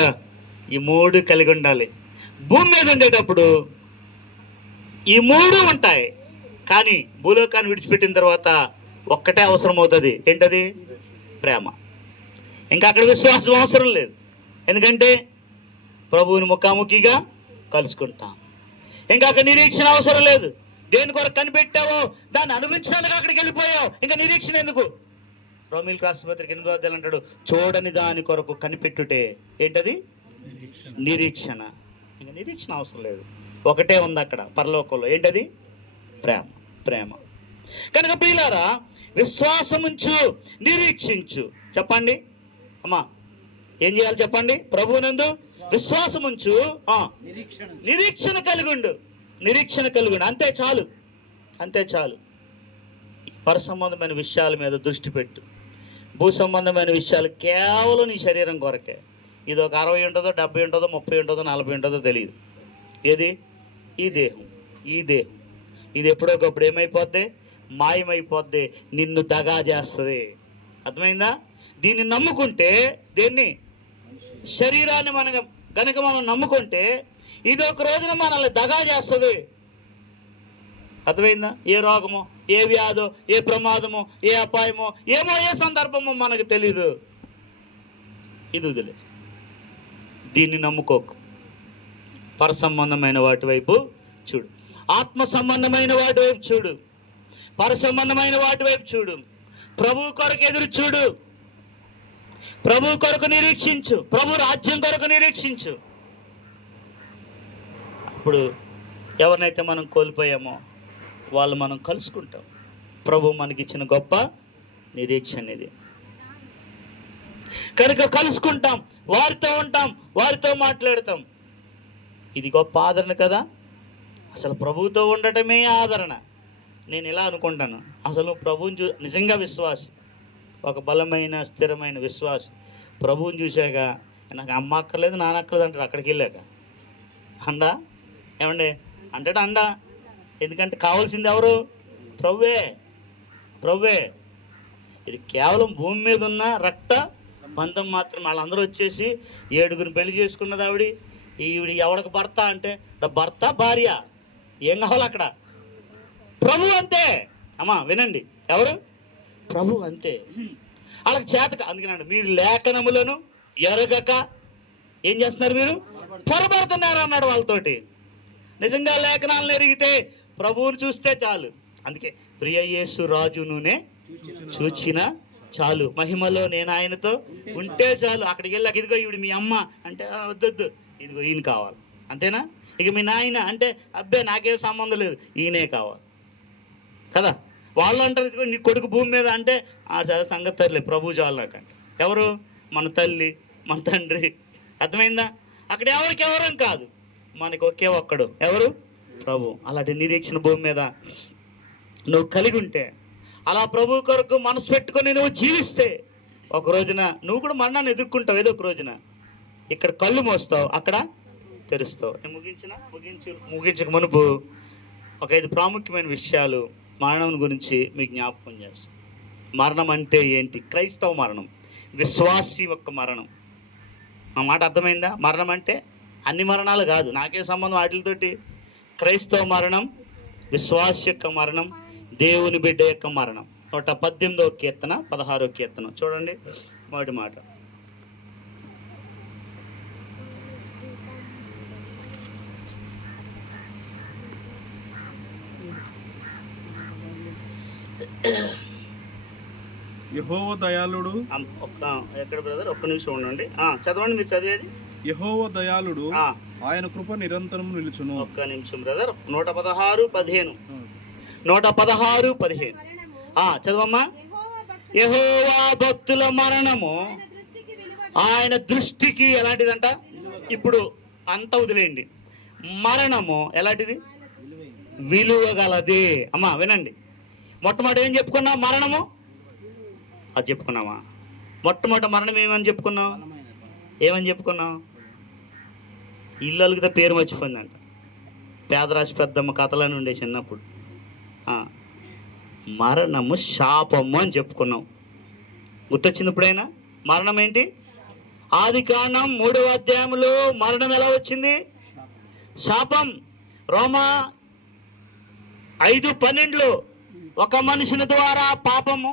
ఈ 3 కలిగి ఉండాలి. భూమి మీద ఉండేటప్పుడు ఈ 3 ఉంటాయి, కానీ భూలోకాన్ని విడిచిపెట్టిన తర్వాత ఒక్కటే అవసరం అవుతుంది. ఏంటది? ప్రేమ. ఇంకా అక్కడ విశ్వాసం అవసరం లేదు, ఎందుకంటే ప్రభువుని ముఖాముఖిగా కలుసుకుంటాం. ఇంకా అక్కడ నిరీక్షణ అవసరం లేదు. దేని కొరకు కనిపెట్టావో దాన్ని అనుభవించడానికి అక్కడికి వెళ్ళిపోయావు, ఇంకా నిరీక్షణ ఎందుకు? రోమీయులకు రాసిన పత్రిక 8వ అధ్యాయం అంటాడు, చూడని దాని కొరకు కనిపెట్టుటే ఏంటది? నిరీక్షణ. ఇంకా నిరీక్షణ అవసరం లేదు, ఒకటే ఉంది అక్కడ పరలోకంలో. ఏంటది? ప్రేమ. ప్రేమ. కనుక ప్రియులారా, విశ్వాసముంచు, నిరీక్షించు. చెప్పండి అమ్మా, ఏం చేయాలి చెప్పండి? ప్రభువునందు విశ్వాసముంచు, నిరీక్షణ కలిగుండు. నిరీక్షణ కలిగుండు, అంతే చాలు, అంతే చాలు. పర సంబంధమైన విషయాల మీద దృష్టి పెట్టు. భూ సంబంధమైన విషయాలు కేవలం నీ శరీరం కొరకే. ఇది ఒక 60 ఉంటుందో, 70 ఉంటుందో, 30 ఉంటుందో, 40 ఉంటుందో తెలియదు. ఏది? ఈ దేహం. ఈ దేహం ఇది ఎప్పుడోకప్పుడు ఏమైపోద్ది? మాయమైపోద్ది, నిన్ను దగా చేస్తుంది. అర్థమైందా? దీన్ని నమ్ముకుంటే, దేన్ని? శరీరాన్ని గనక మనం నమ్ముకుంటే ఇది ఒక రోజున మనల్ని దగా చేస్తుంది. అర్థమైందా? ఏ రోగమో, ఏ వ్యాధో, ఏ ప్రమాదమో, ఏ అపాయమో, ఏమో, ఏ సందర్భమో మనకు తెలీదు. ఇది వదిలే, దీన్ని నమ్ముకోకు. పర సంబంధమైన వాటి వైపు చూడు, ఆత్మ సంబంధమైన వాటి వైపు చూడు, పర సంబంధమైన వాటి వైపు చూడు. ప్రభు కొరకు ఎదురు చూడు, ప్రభు కొరకు నిరీక్షించు, ప్రభు రాజ్యం కొరకు నిరీక్షించు. అప్పుడు ఎవరినైతే మనం కోల్పోయామో వాళ్ళు మనం కలుసుకుంటాం. ప్రభు మనకిచ్చిన గొప్ప నిరీక్షణ ఇది. కనుక కలుసుకుంటాం, వారితో ఉంటాం, వారితో మాట్లాడతాం. ఇది గొప్ప ఆదరణ కదా. అసలు ప్రభువుతో ఉండటమే ఆదరణ. నేను ఇలా అనుకుంటాను, అసలు ప్రభువుని నిజంగా విశ్వాసి, ఒక బలమైన స్థిరమైన విశ్వాసి ప్రభువుని చూశాక నాకు అమ్మ అక్కర్లేదు నాన్న అక్కర్లేదు అంటాడు. అక్కడికి వెళ్ళాక అండా ఏమండి అంటాడు అండా. ఎందుకంటే కావాల్సింది ఎవరు? ప్రభువే. ఇది కేవలం భూమి మీద ఉన్న రక్త బంధం మాత్రం. వాళ్ళందరూ వచ్చేసి 7 పెళ్లి చేసుకున్నది ఈవిడ ఎవడికి భర్త అంటే భర్త భార్య ఏం కావాలి అక్కడ? ప్రభు అంతే. అమ్మా వినండి, ఎవరు? ప్రభు అంతే. వాళ్ళకి చేతక. అందుకనండి మీరు లేఖనములను ఎరగక ఏం చేస్తున్నారు? మీరు పొరపడుతున్నారు అన్నాడు వాళ్ళతోటి. నిజంగా లేఖనాలను ఎరిగితే ప్రభువుని చూస్తే చాలు. అందుకే ప్రియ యేసు రాజునునే చూచిన చాలు, మహిమలో నేను ఆయనతో ఉంటే చాలు. అక్కడికి వెళ్ళాక ఇదిగో ఈవిడ మీ అమ్మ అంటే వద్దొద్దు, ఇదిగో ఈయన కావాలి. అంతేనా? ఇక మీ నాయన అంటే అబ్బే నాకేం సంబంధం లేదు, ఈయనే కావాలి కదా. వాళ్ళు అంటారు ఇదిగో నీ కొడుకు భూమి మీద అంటే ఆ సంగతి తరలే, ప్రభు చాలు నాకంటే. ఎవరు? మన తల్లి, మన తండ్రి. అర్థమైందా? అక్కడ ఎవరికెవరం కాదు, మనకి ఒకే ఒక్కడు. ఎవరు? ప్రభు. అలాంటి నిరీక్షణ భూమి మీద నువ్వు కలిగి ఉంటే, అలా ప్రభు కొరకు మనసు పెట్టుకొని నువ్వు జీవిస్తే, ఒక రోజున నువ్వు కూడా మరణాన్ని ఎదుర్కొంటావు. ఏదో ఒక రోజున ఇక్కడ కళ్ళు మోస్తావు, అక్కడ తెరుస్తావు. నేను ముగించక మునుపు ఒక 5 ప్రాముఖ్యమైన విషయాలు మరణం గురించి మీకు జ్ఞాపకం చేస్తాను. మరణం అంటే ఏంటి? క్రైస్తవ మరణం, విశ్వాసి యొక్క మరణం. ఆ మాట అర్థమైందా? మరణం అంటే అన్ని మరణాలు కాదు, నాకే సంబంధం వాటితోటి. క్రైస్తవ మరణం, విశ్వాస యొక్క మరణం, దేవుని బిడ్డ యొక్క మరణం. 118వ కీర్తన 16వ కీర్తన చూడండి. మొదటి మాట, యెహోవా దయాళుడు. ఎక్కడ బ్రదర్? ఒక్క నిమిషం ఉండండి, చదవండి మీరు చదివేది. యెహోవా దయాళుడు, ఆయన కృప నిరంతరం నిలుచును. ఒక్క నిమిషం బ్రదర్. 116:15. 116:15 చదవమ్మా. యెహోవా భక్తుల మరణము ఆయన దృష్టికి ఎలాంటిదంట? ఇప్పుడు అంత వదిలేయండి. మరణము ఎలాంటిది? విలువగలది. అమ్మా వినండి, మొట్టమొదటి ఏం చెప్పుకున్నాం? మరణము. అది చెప్పుకున్నామా? మొట్టమొదటి మరణం ఏమని చెప్పుకున్నాం? ఇల్లు అలిగితే పేరు మర్చిపోయిందంట. పేదరాశి పెద్దమ్మ కథలని ఉండే చిన్నప్పుడు. మరణము శాపము అని చెప్పుకున్నాం. గుర్తొచ్చింది ఇప్పుడైనా? మరణం ఏంటి? ఆదికాండం 3వ అధ్యాయంలో మరణం ఎలా వచ్చింది? శాపం. రోమా 5:12 ఒక మనుషుని ద్వారా పాపము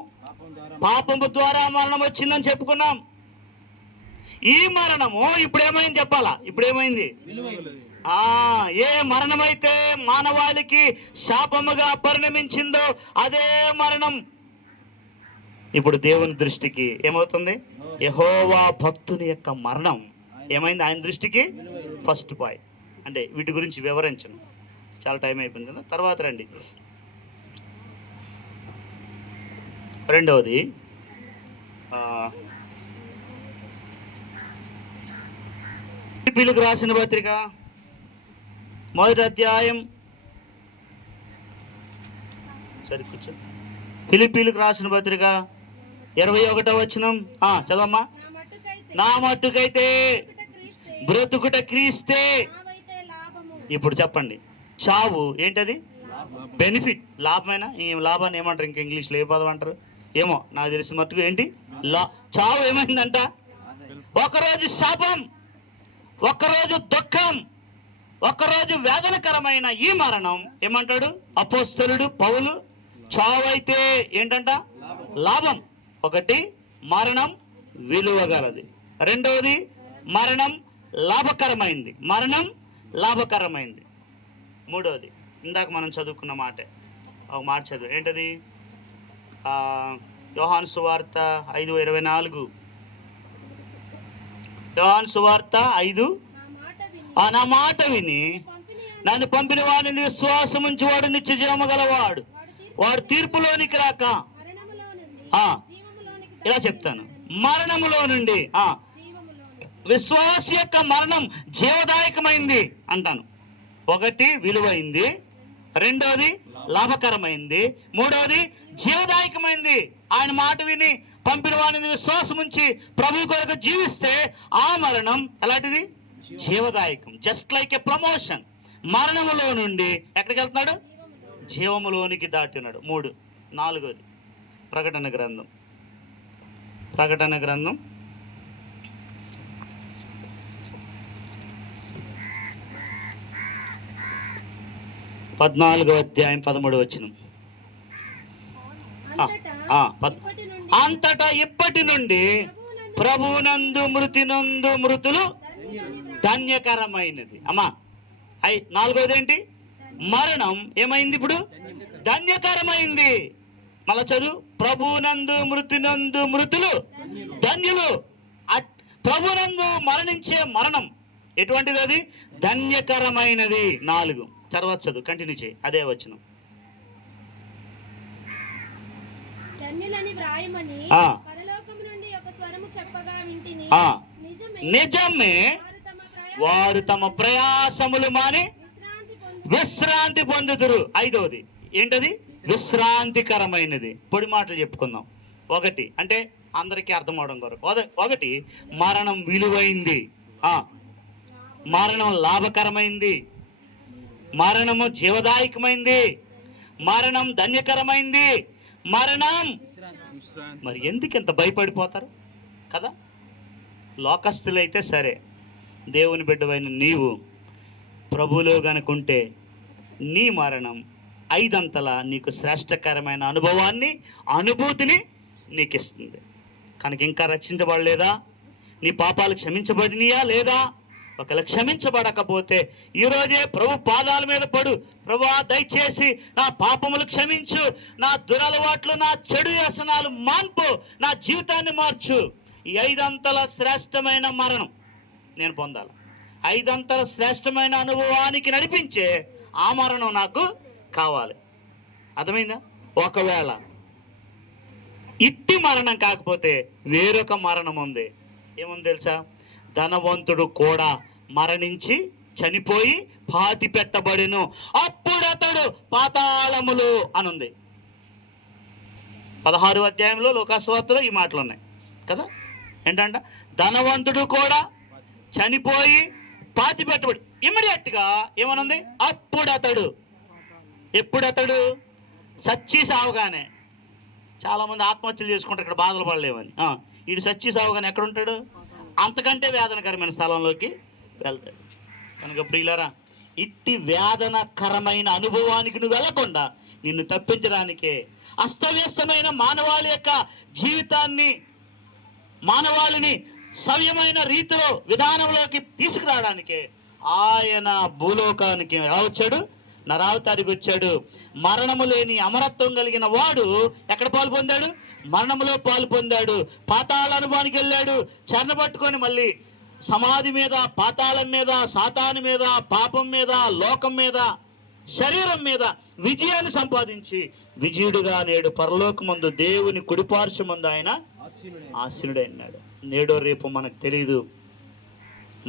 ద్వారా మరణం వచ్చిందని చెప్పుకున్నాం. ఈ మరణము ఇప్పుడేమైంది చెప్పాలా? ఇప్పుడేమైంది? ఏ మరణమైతే మానవాళికి శాపముగా పరిణమించిందో అదే మరణం ఇప్పుడు దేవుని దృష్టికి ఏమవుతుంది? యెహోవా భక్తుని యొక్క మరణం ఏమైంది ఆయన దృష్టికి? First point. అంటే వీటి గురించి వివరించను, చాలా టైం అయిపోయింది కదా. తర్వాత రండి, రెండవది ఫిలిప్పీయులకు రాసిన పత్రిక 1వ అధ్యాయం. సరే కూర్చో. ఫిలిప్పీయులకు రాసిన పత్రిక 21వ వచనం చదవమ్మా. నా మట్టుకైతే బ్రతుకుట క్రీస్తే. ఇప్పుడు చెప్పండి, చావు ఏంటది? బెనిఫిట్. లాభమైనా ఈ లాభాన్ని ఏమంటారు? ఇంకా ఇంగ్లీష్లో ఏ పదం అంటారు ఏమో, నాకు తెలిసిన మట్టుకు ఏంటి? చావు ఏమైందంట? ఒకరోజు శాపం, ఒకరోజు దుఃఖం, ఒకరోజు వేదనకరమైన ఈ మరణం ఏమంటాడు అపోస్తలుడు పౌలు? చావు అయితే ఏంటంట? లాభం. ఒకటి మరణం విలువగలది, రెండవది మరణం లాభకరమైంది. మూడవది ఇందాక మనం చదువుకున్న మాటే, ఒక మాట చదువు. ఏంటది? యోహాను సువార్త 5:24. యోహాను సువార్త 5. నా మాట విని నన్ను పంపిన వాడిని విశ్వాసం ఉంచి వాడు నిత్య జీవము గలవాడు. వాడు తీర్పులోనికి రాక ఇలా చెప్తాను, మరణములో నుండి విశ్వాస యొక్క మరణం జీవదాయకమైంది అంటాను. ఒకటి విలువైంది, రెండోది లాభకరమైంది, మూడోది జీవదాయకమైంది. ఆయన మాట విని పంపిన వాడిని విశ్వాసం ఉంచి ప్రభు కొరకు జీవిస్తే ఆ మరణం ఎలాంటిది? జీవదాయకం. Just like a promotion. మరణములో నుండి ఎక్కడికి వెళ్తున్నాడు? జీవములోనికి దాటినాడు. 3. 4. ప్రకటన గ్రంథం 14:13. అంతటా ఇప్పటి నుండి ప్రభునందు మృతులు ధన్యకరమైనది. అమ్మా 4వది ఏంటి? మరణం ఏమైంది? ఇప్పుడు ధన్యకరమైంది. మళ్ళా చదువు, ప్రభునందు మృతులు ధన్యులు. ప్రభునందు మరణించే మరణం ఎటువంటిది? అది ధన్యకరమైనది. 4 తర్వాత చదువు, కంటిన్యూ చేయి, అదే వచనం. నిజమే, వారు తమ ప్రయాసములు మాని విశ్రాంతి పొందుదురు. 5వది ఏంటది? విశ్రాంతికరమైనది. పొడి మాటలు చెప్పుకుందాం. 1 అంటే అందరికీ అర్థం అవడం కొరకు. 1 మరణం విలువైంది, మరణం లాభకరమైంది, మరణము జీవదాయకమైంది, మరణం ధన్యకరమైంది, మరణం. మరి ఎందుకు ఇంత భయపడిపోతారు కదా? లోకస్తులైతే సరే, దేవుని బిడ్డవైన నీవు ప్రభువులో గనుకుంటే నీ మరణం 5 అంతలా నీకు శ్రేష్టకరమైన అనుభూతిని నీకు ఇస్తుంది. కనుక ఇంకా రక్షించబడలేదా? నీ పాపాలు క్షమించబడినయా లేదా? ఒకవేళ క్షమించబడకపోతే ఈరోజే ప్రభు పాదాల మీద పడు. ప్రభువా, దయచేసి నా పాపములు క్షమించు, నా దురలవాట్లు, నా చెడు వ్యసనాలు మాన్పు, నా జీవితాన్ని మార్చు. ఈ 5 అంతల శ్రేష్టమైన మరణం నేను పొందాలి. 5 అంతల శ్రేష్టమైన అనుభవానికి నడిపించే ఆ మరణం నాకు కావాలి. అర్థమైందా? ఒకవేళ ఇట్టి మరణం కాకపోతే వేరొక మరణం ఉంది. ఏముంది తెలుసా? ధనవంతుడు కూడా మరణించి చనిపోయి పాతి పెట్టబడెను, అప్పుడు అతడు పాతాళములు అనుంది. 16వ అధ్యాయంలో లోకాసువార్తలో ఈ మాటలు ఉన్నాయి కదా. ఏంటంట? ధనవంతుడు కూడా చనిపోయి పాతి పెట్టబడి ఇమ్మీడియట్గా ఏమనుంది? అప్పుడు అతడు. ఎప్పుడు అతడు? సచ్చి సావుగానే. చాలామంది ఆత్మహత్యలు చేసుకుంటారు ఇక్కడ బాధలు పడలేవని. వీడు సచ్చి సావుగానే ఎక్కడ ఉంటాడు? అంతకంటే వేదనకరమైన స్థలంలోకి వెళ్తాడు. కనుక ప్రియులారా, ఇట్టి వేదనకరమైన అనుభవానికి నువ్వు వెళ్లకుండా నిన్ను తప్పించడానికే, అస్తవ్యస్తమైన మానవాళి యొక్క జీవితాన్ని, మానవాళిని సవ్యమైన రీతిలో విధానంలోకి తీసుకురావడానికే ఆయన భూలోకానికి ఎలా వచ్చాడు? నరావతారికి వచ్చాడు. మరణము లేని అమరత్వం కలిగిన వాడు ఎక్కడ పాలు పొందాడు? మరణములో పాలు పొందాడు. పాతాళ అనుభవానికి వెళ్ళాడు. చెరణ పట్టుకొని మళ్ళీ సమాధి మీద, పాతాళం మీద, సాతాను మీద, పాపం మీద, లోకం మీద, శరీరం మీద విజయాన్ని సంపాదించి విజయుడుగా నేడు పరలోకమందు దేవుని కుడిపార్శ్వమందు ఆయన ఆసీనుడైనాడు. నేడో రేపు మనకు తెలియదు,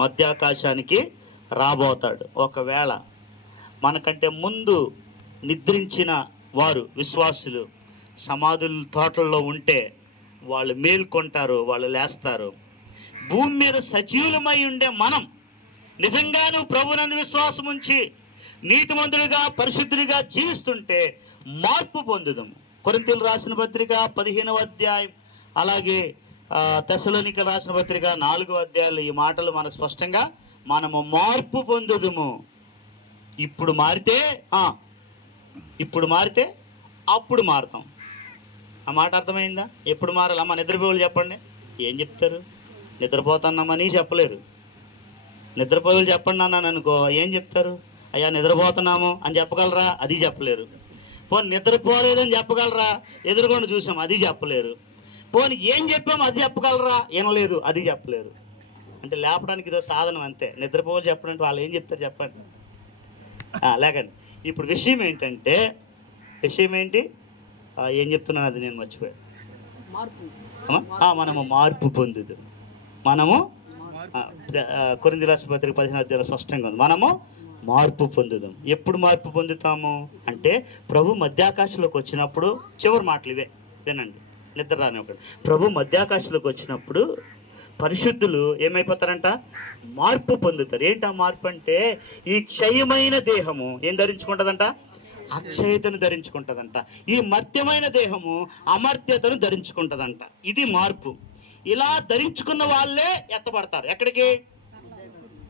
మధ్యాకాశానికి రాబోతాడు. ఒకవేళ మనకంటే ముందు నిద్రించిన వారు విశ్వాసులు సమాధుల తోటల్లో ఉంటే వాళ్ళు మేల్కొంటారు, వాళ్ళు లేస్తారు. భూమి మీద సజీవులమై ఉండే మనం నిజంగాను ప్రభువునందు విశ్వాసం ఉంచి నీతిమంతుడిగా, పరిశుద్ధుడిగా జీవిస్తుంటే మార్పు పొందుదాము. కొరింథీయులకు రాసిన పత్రిక 15వ అధ్యాయం, అలాగే తెస్సలోనికీయులకు రాసిన పత్రిక 4వ అధ్యాయంలో ఈ మాటలు మనకు స్పష్టంగా మనము మార్పు పొందుదుము. ఇప్పుడు మారితే అప్పుడు మారుతాం. ఆ మాట అర్థమైందా? ఎప్పుడు మారాలి? అమ్మ నిద్రపోవాలి చెప్పండి. ఏం చెప్తారు? నిద్రపోతున్నామని చెప్పలేరు. నిద్రపోవాలి చెప్పండి అన్నాను అనుకో, ఏం చెప్తారు? అయ్యా నిద్రపోతున్నాము అని చెప్పగలరా? అది చెప్పలేరు. పోనీ నిద్రపోలేదని చెప్పగలరా? ఎదురుకుండా చూసాం, అది చెప్పలేరు. పోనీ ఏం చెప్పాము అది చెప్పగలరా? వినలేదు, అది చెప్పలేరు. అంటే లేపడానికి ఇదో సాధనం అంతే. నిద్రపోవాలి చెప్పడం అంటే వాళ్ళు ఏం చెప్తారు చెప్పండి? లేకండి. ఇప్పుడు విషయం ఏంటంటే, విషయం ఏంటి? ఏం చెప్తున్నాను అది నేను మర్చిపోయాను. మనము మార్పు పొందుదు. మనము కొరింథీ రాసిన పత్రిక 15వ అధ్యాయంలో స్పష్టంగా ఉంది. మనము మార్పు పొందుదాం. ఎప్పుడు మార్పు పొందుతాము అంటే, ప్రభు మధ్యాకాశంలోకి వచ్చినప్పుడు, చివరి మాటలు ఇవే వినండి, నిద్ర రాని ఒకటి. ప్రభు మధ్యాకాశంలోకి వచ్చినప్పుడు పరిశుద్ధులు ఏమైపోతారంట? మార్పు పొందుతారు. ఏంటి ఆ మార్పు అంటే, ఈ క్షయమైన దేహము ఏం ధరించుకుంటుందంట? అక్షయతను ధరించుకుంటుందంట. ఈ మర్త్యమైన దేహము అమర్త్యతను ధరించుకుంటుందంట. ఇది మార్పు. ఇలా ధరించుకున్న వాళ్ళే ఎత్తబడతారు. ఎక్కడికి?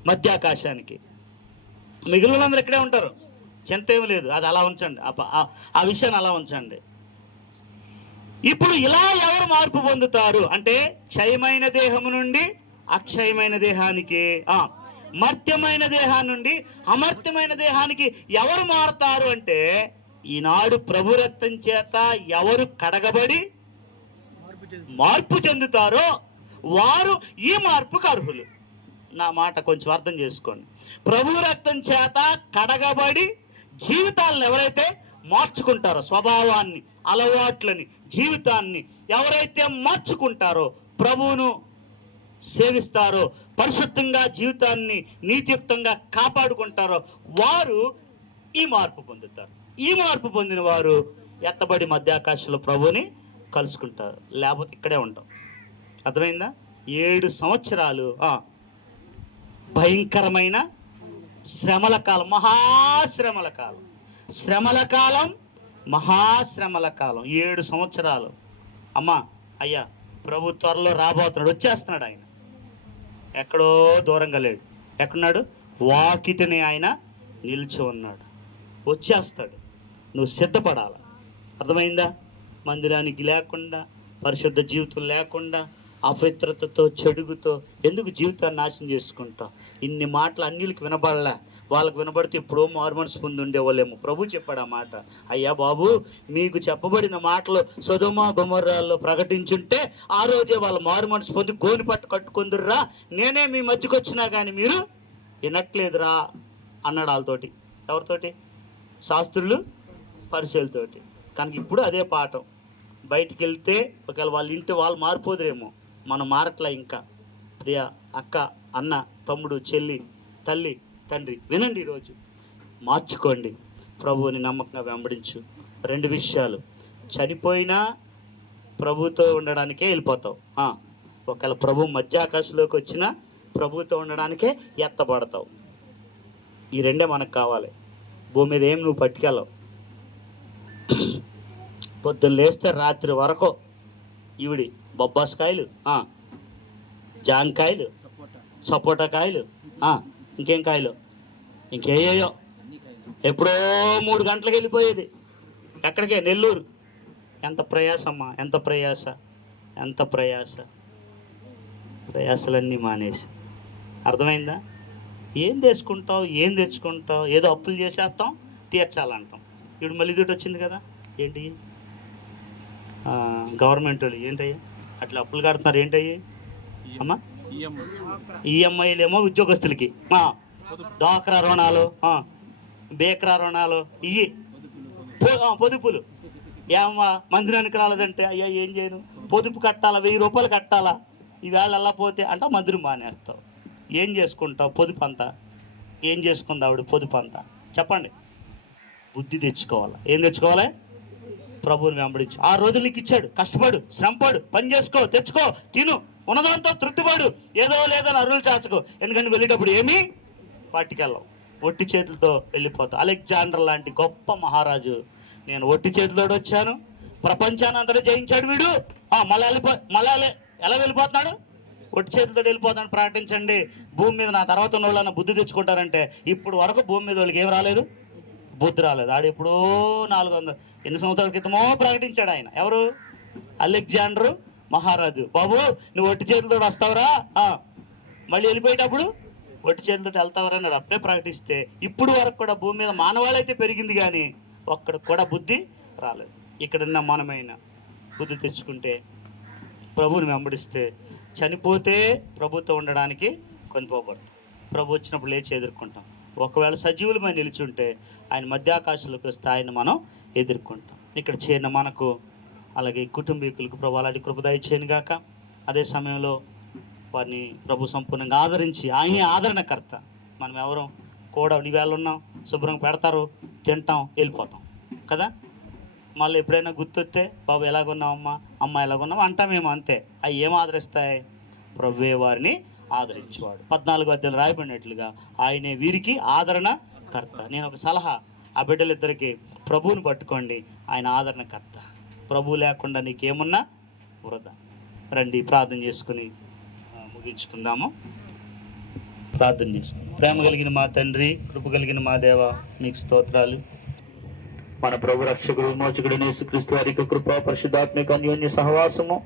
మధ్యాకాశానికి. మిగిలిన వాళ్ళందరూ ఇక్కడే ఉంటారు. చింత ఏమి లేదు, అది అలా ఉంచండి, ఆ విషయాన్ని అలా ఉంచండి. ఇప్పుడు ఇలా ఎవరు మార్పు పొందుతారు అంటే, క్షయమైన దేహము నుండి అక్షయమైన దేహానికి, మర్త్యమైన దేహాన్ని నుండి అమర్త్యమైన దేహానికి ఎవరు మారుతారు అంటే, ఈనాడు ప్రభు రక్తం చేత ఎవరు కడగబడి మార్పు చెందుతారో వారు ఈ మార్పుకు అర్హులు. నా మాట కొంచెం అర్థం చేసుకోండి. ప్రభు రక్తం చేత కడగబడి జీవితాలను ఎవరైతే మార్చుకుంటారో, స్వభావాన్ని, అలవాట్లని, జీవితాన్ని ఎవరైతే మార్చుకుంటారో, ప్రభువును సేవిస్తారో, పరిశుద్ధంగా జీవితాన్ని నీతియుక్తంగా కాపాడుకుంటారో వారు ఈ మార్పు పొందుతారు. ఈ మార్పు పొందిన వారు ఎత్తబడి మధ్యాకాశంలో ప్రభువుని కలుసుకుంటారు. లేకపోతే ఇక్కడే ఉంటాం. అర్థమైందా? 7 సంవత్సరాలు భయంకరమైన శ్రమల కాలం, మహాశ్రమల కాలం, శ్రమల కాలం, మహాశ్రమల కాలం. 7 సంవత్సరాలు. అమ్మా, అయ్యా, ప్రభు త్వరలో రాబోతున్నాడు, వచ్చేస్తున్నాడు. ఆయన ఎక్కడో దూరంగా లేడు. ఎక్కడున్నాడు? వాకిటిని ఆయన నిలిచి ఉన్నాడు. వచ్చేస్తాడు. నువ్వు సిద్ధపడాలి. అర్థమైందా? మందిరానికి లేకుండా, పరిశుద్ధ జీవితం లేకుండా, అపవిత్రతతో, చెడుగుతో ఎందుకు జీవితాన్ని నాశనం చేసుకుంటావు? ఇన్ని మాటలు అన్యులకి వినబడలే. వాళ్ళకి వినబడితే ఎప్పుడో మారుమనసు పొంది ఉండేవాళ్ళేమో. ప్రభు చెప్పాడు ఆ మాట. అయ్యా బాబు, మీకు చెప్పబడిన మాటలు సొదొమ గొమొర్రాల్లో ప్రకటించుంటే ఆ రోజే వాళ్ళ మారుమనసు పొంది గోని పట్టు కట్టుకుందుర్రా. నేనే మీ మధ్యకు వచ్చినా కానీ మీరు వినట్లేదురా అన్నాడు వాళ్ళతోటి. ఎవరితోటి? శాస్త్రులు, పరిచయులతోటి. కనుక ఇప్పుడు అదే పాఠం. బయటికి వెళ్తే ఒకవేళ వాళ్ళ ఇంటి వాళ్ళు మారిపోదురేమో, మనం మారట్లా. ఇంకా ప్రియ అక్క, అన్న, తమ్ముడు, చెల్లి, తల్లి, తండ్రి, వినండి, ఈరోజు మార్చుకోండి. ప్రభువుని నమ్మకంగా వెంబడించు. 2 విషయాలు. చనిపోయినా ప్రభుతో ఉండడానికే వెళ్ళిపోతావు. ఒకవేళ ప్రభు మధ్యాకాశంలోకి వచ్చినా ప్రభుతో ఉండడానికే ఎత్తబడతావు. ఈ 2 మనకు కావాలి. భూమి మీద ఏం నువ్వు పట్టుకెళ్ళవు. పొద్దున్న లేస్తే రాత్రి వరకు ఇవిడి బొబ్బాసకాయలు, జాంకాయలు, సపోటా కాయలు, ఇంకేం కాయలు, ఇంకేయో. ఎప్పుడో 3 గంటలకు వెళ్ళిపోయేది. ఎక్కడికే? నెల్లూరు. ఎంత ప్రయాసమ్మా, ఎంత ప్రయాస, ఎంత ప్రయాస. ప్రయాసలన్నీ మానేసి. అర్థమైందా? ఏం తెచ్చుకుంటావు, ఏం తెచ్చుకుంటావు? ఏదో అప్పులు చేసేస్తాం, తీర్చాలంటాం. ఇప్పుడు మళ్ళీ ఇదొకటి వచ్చింది కదా, ఏంటి? గవర్నమెంట్ వాళ్ళు ఏంటయ్యా అట్లా అప్పులు కడుతున్నారు? ఏంటయ్యి అమ్మా? ఈఎంఐలు ఏమో ఉద్యోగస్తులకి, డ్వాక్రా రుణాలు, బేక్రా రుణాలు, ఇవి పొదుపులు. ఏమమ్మా మందిరానికి రాలేదంటే, అయ్యా ఏం చేయను, పొదుపు కట్టాలా, 1000 రూపాయలు కట్టాలా, ఈవేళ అలా పోతే అంట మందిరం మానేస్తావు. ఏం చేసుకుంటావు పొదుపు అంతా? ఏం చేసుకుంది ఆవిడ పొదుపు అంతా? చెప్పండి. బుద్ధి తెచ్చుకోవాలి. ఏం తెచ్చుకోవాలి? ప్రభువుని వెంబడించు. 6 రోజులు నీకు ఇచ్చాడు. కష్టపడు, శ్రమపడు, పని చేసుకో, తెచ్చుకో, తిను, ఉన్నదాంతో తృప్తిపడు. ఏదో లేదని అరువులు చాచుకో. ఎందుకంటే వెళ్ళేటప్పుడు ఏమీ పట్టుకెళ్ళవు, ఒట్టి చేతులతో వెళ్ళిపోతావు. అలెగ్జాండర్ లాంటి గొప్ప మహారాజు, నేను ఒట్టి చేతులతో వచ్చాను, ప్రపంచాన్ని అంతటా జయించాడు వీడు, మళ్ళీ ఎలా వెళ్ళిపోతున్నాడు? ఒట్టి చేతులతో వెళ్ళిపోతాడు. ప్రకటించండి. భూమి మీద నా తర్వాత ఉన్న వాళ్ళని బుద్ధి తెచ్చుకుంటారంటే, ఇప్పుడు వరకు భూమి మీద వాళ్ళకి ఏం రాలేదు? బుద్ధి రాలేదు. ఆడు ఎప్పుడో 400 ఎన్ని సంవత్సరాల క్రితమో ప్రకటించాడు ఆయన. ఎవరు? అలెగ్జాండర్ మహారాజు. బాబు, నువ్వు ఒట్టి చేతులతో వస్తావురా, మళ్ళీ వెళ్ళిపోయేటప్పుడు ఒట్టి చేతులతో వెళ్తావరా అన్నాడు. అప్పుడే ప్రకటిస్తే ఇప్పుడు వరకు కూడా భూమి మీద మానవాళైతే పెరిగింది కానీ ఒక్కడికి కూడా బుద్ధి రాలేదు. ఇక్కడున్న మనమైన బుద్ధి తెచ్చుకుంటే, ప్రభువుని వెంబడిస్తే, చనిపోతే ప్రభుతో ఉండడానికి కొనిపోబడతాం. ప్రభు వచ్చినప్పుడు లేచి ఎదుర్కొంటాం. ఒకవేళ సజీవులమై నిలిచుంటే ఆయన మధ్యాకాశంలోకి వస్తే ఆయన మనం ఎదుర్కొంటాం. ఇక్కడ చేరిన మనకు అలాగే కుటుంబీకులకు ప్రభు అలాంటి కృప దయచేయను గాక. అదే సమయంలో వారిని ప్రభు సంపూర్ణంగా ఆదరించి ఆయనే ఆదరణకర్త. మనం ఎవరు కూడా నీవేళ ఉన్నాం, శుభ్రంగా పెడతారు, తింటాం, వెళ్ళిపోతాం కదా. మళ్ళీ ఎప్పుడైనా గుర్తొస్తే బాబు ఎలాగున్నావమ్మా, అమ్మ ఎలాగున్నావు అంటామేమో, అంతే. అవి ఏం ఆదరిస్తాయి? ప్రభువే వారిని ఆదరించేవాడు. 14వ అధ్యాయం రాయబడినట్లుగా ఆయనే వీరికి ఆదరణకర్త. నేను ఒక సలహా, ఆ బిడ్డలిద్దరికి ప్రభువుని పట్టుకోండి, ఆయన ఆదరణకర్త. ప్రభువు లేకుండా నీకేమున్నా వృధా. రండి ప్రార్థన చేసుకుని ముగించుకుందాము. ప్రార్థన చేసుకుందాం. ప్రేమ కలిగిన మా తండ్రి, కృప కలిగిన మా దేవ, మీకు స్తోత్రాలు. మన ప్రభు రక్షకుడు విమోచకుడు యేసుక్రీస్తు వారి యొక్క కృప, పరిశుద్ధాత్మిక అన్యోన్య సహవాసము,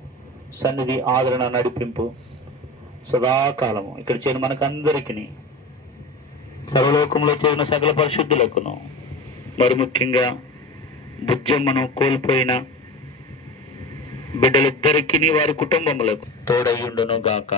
సన్నిధి, ఆదరణ, నడిపింపు సదాకాలము ఇక్కడ చేరిన మనకందరికీ, సర్వలోకంలో చేరిన సకల పరిశుద్ధులకును, మరి ముఖ్యంగా బుజ్జమ్మను కోల్పోయిన బిడ్డలిద్దరికీ వారి కుటుంబములకు తోడయ్యుండును గాక.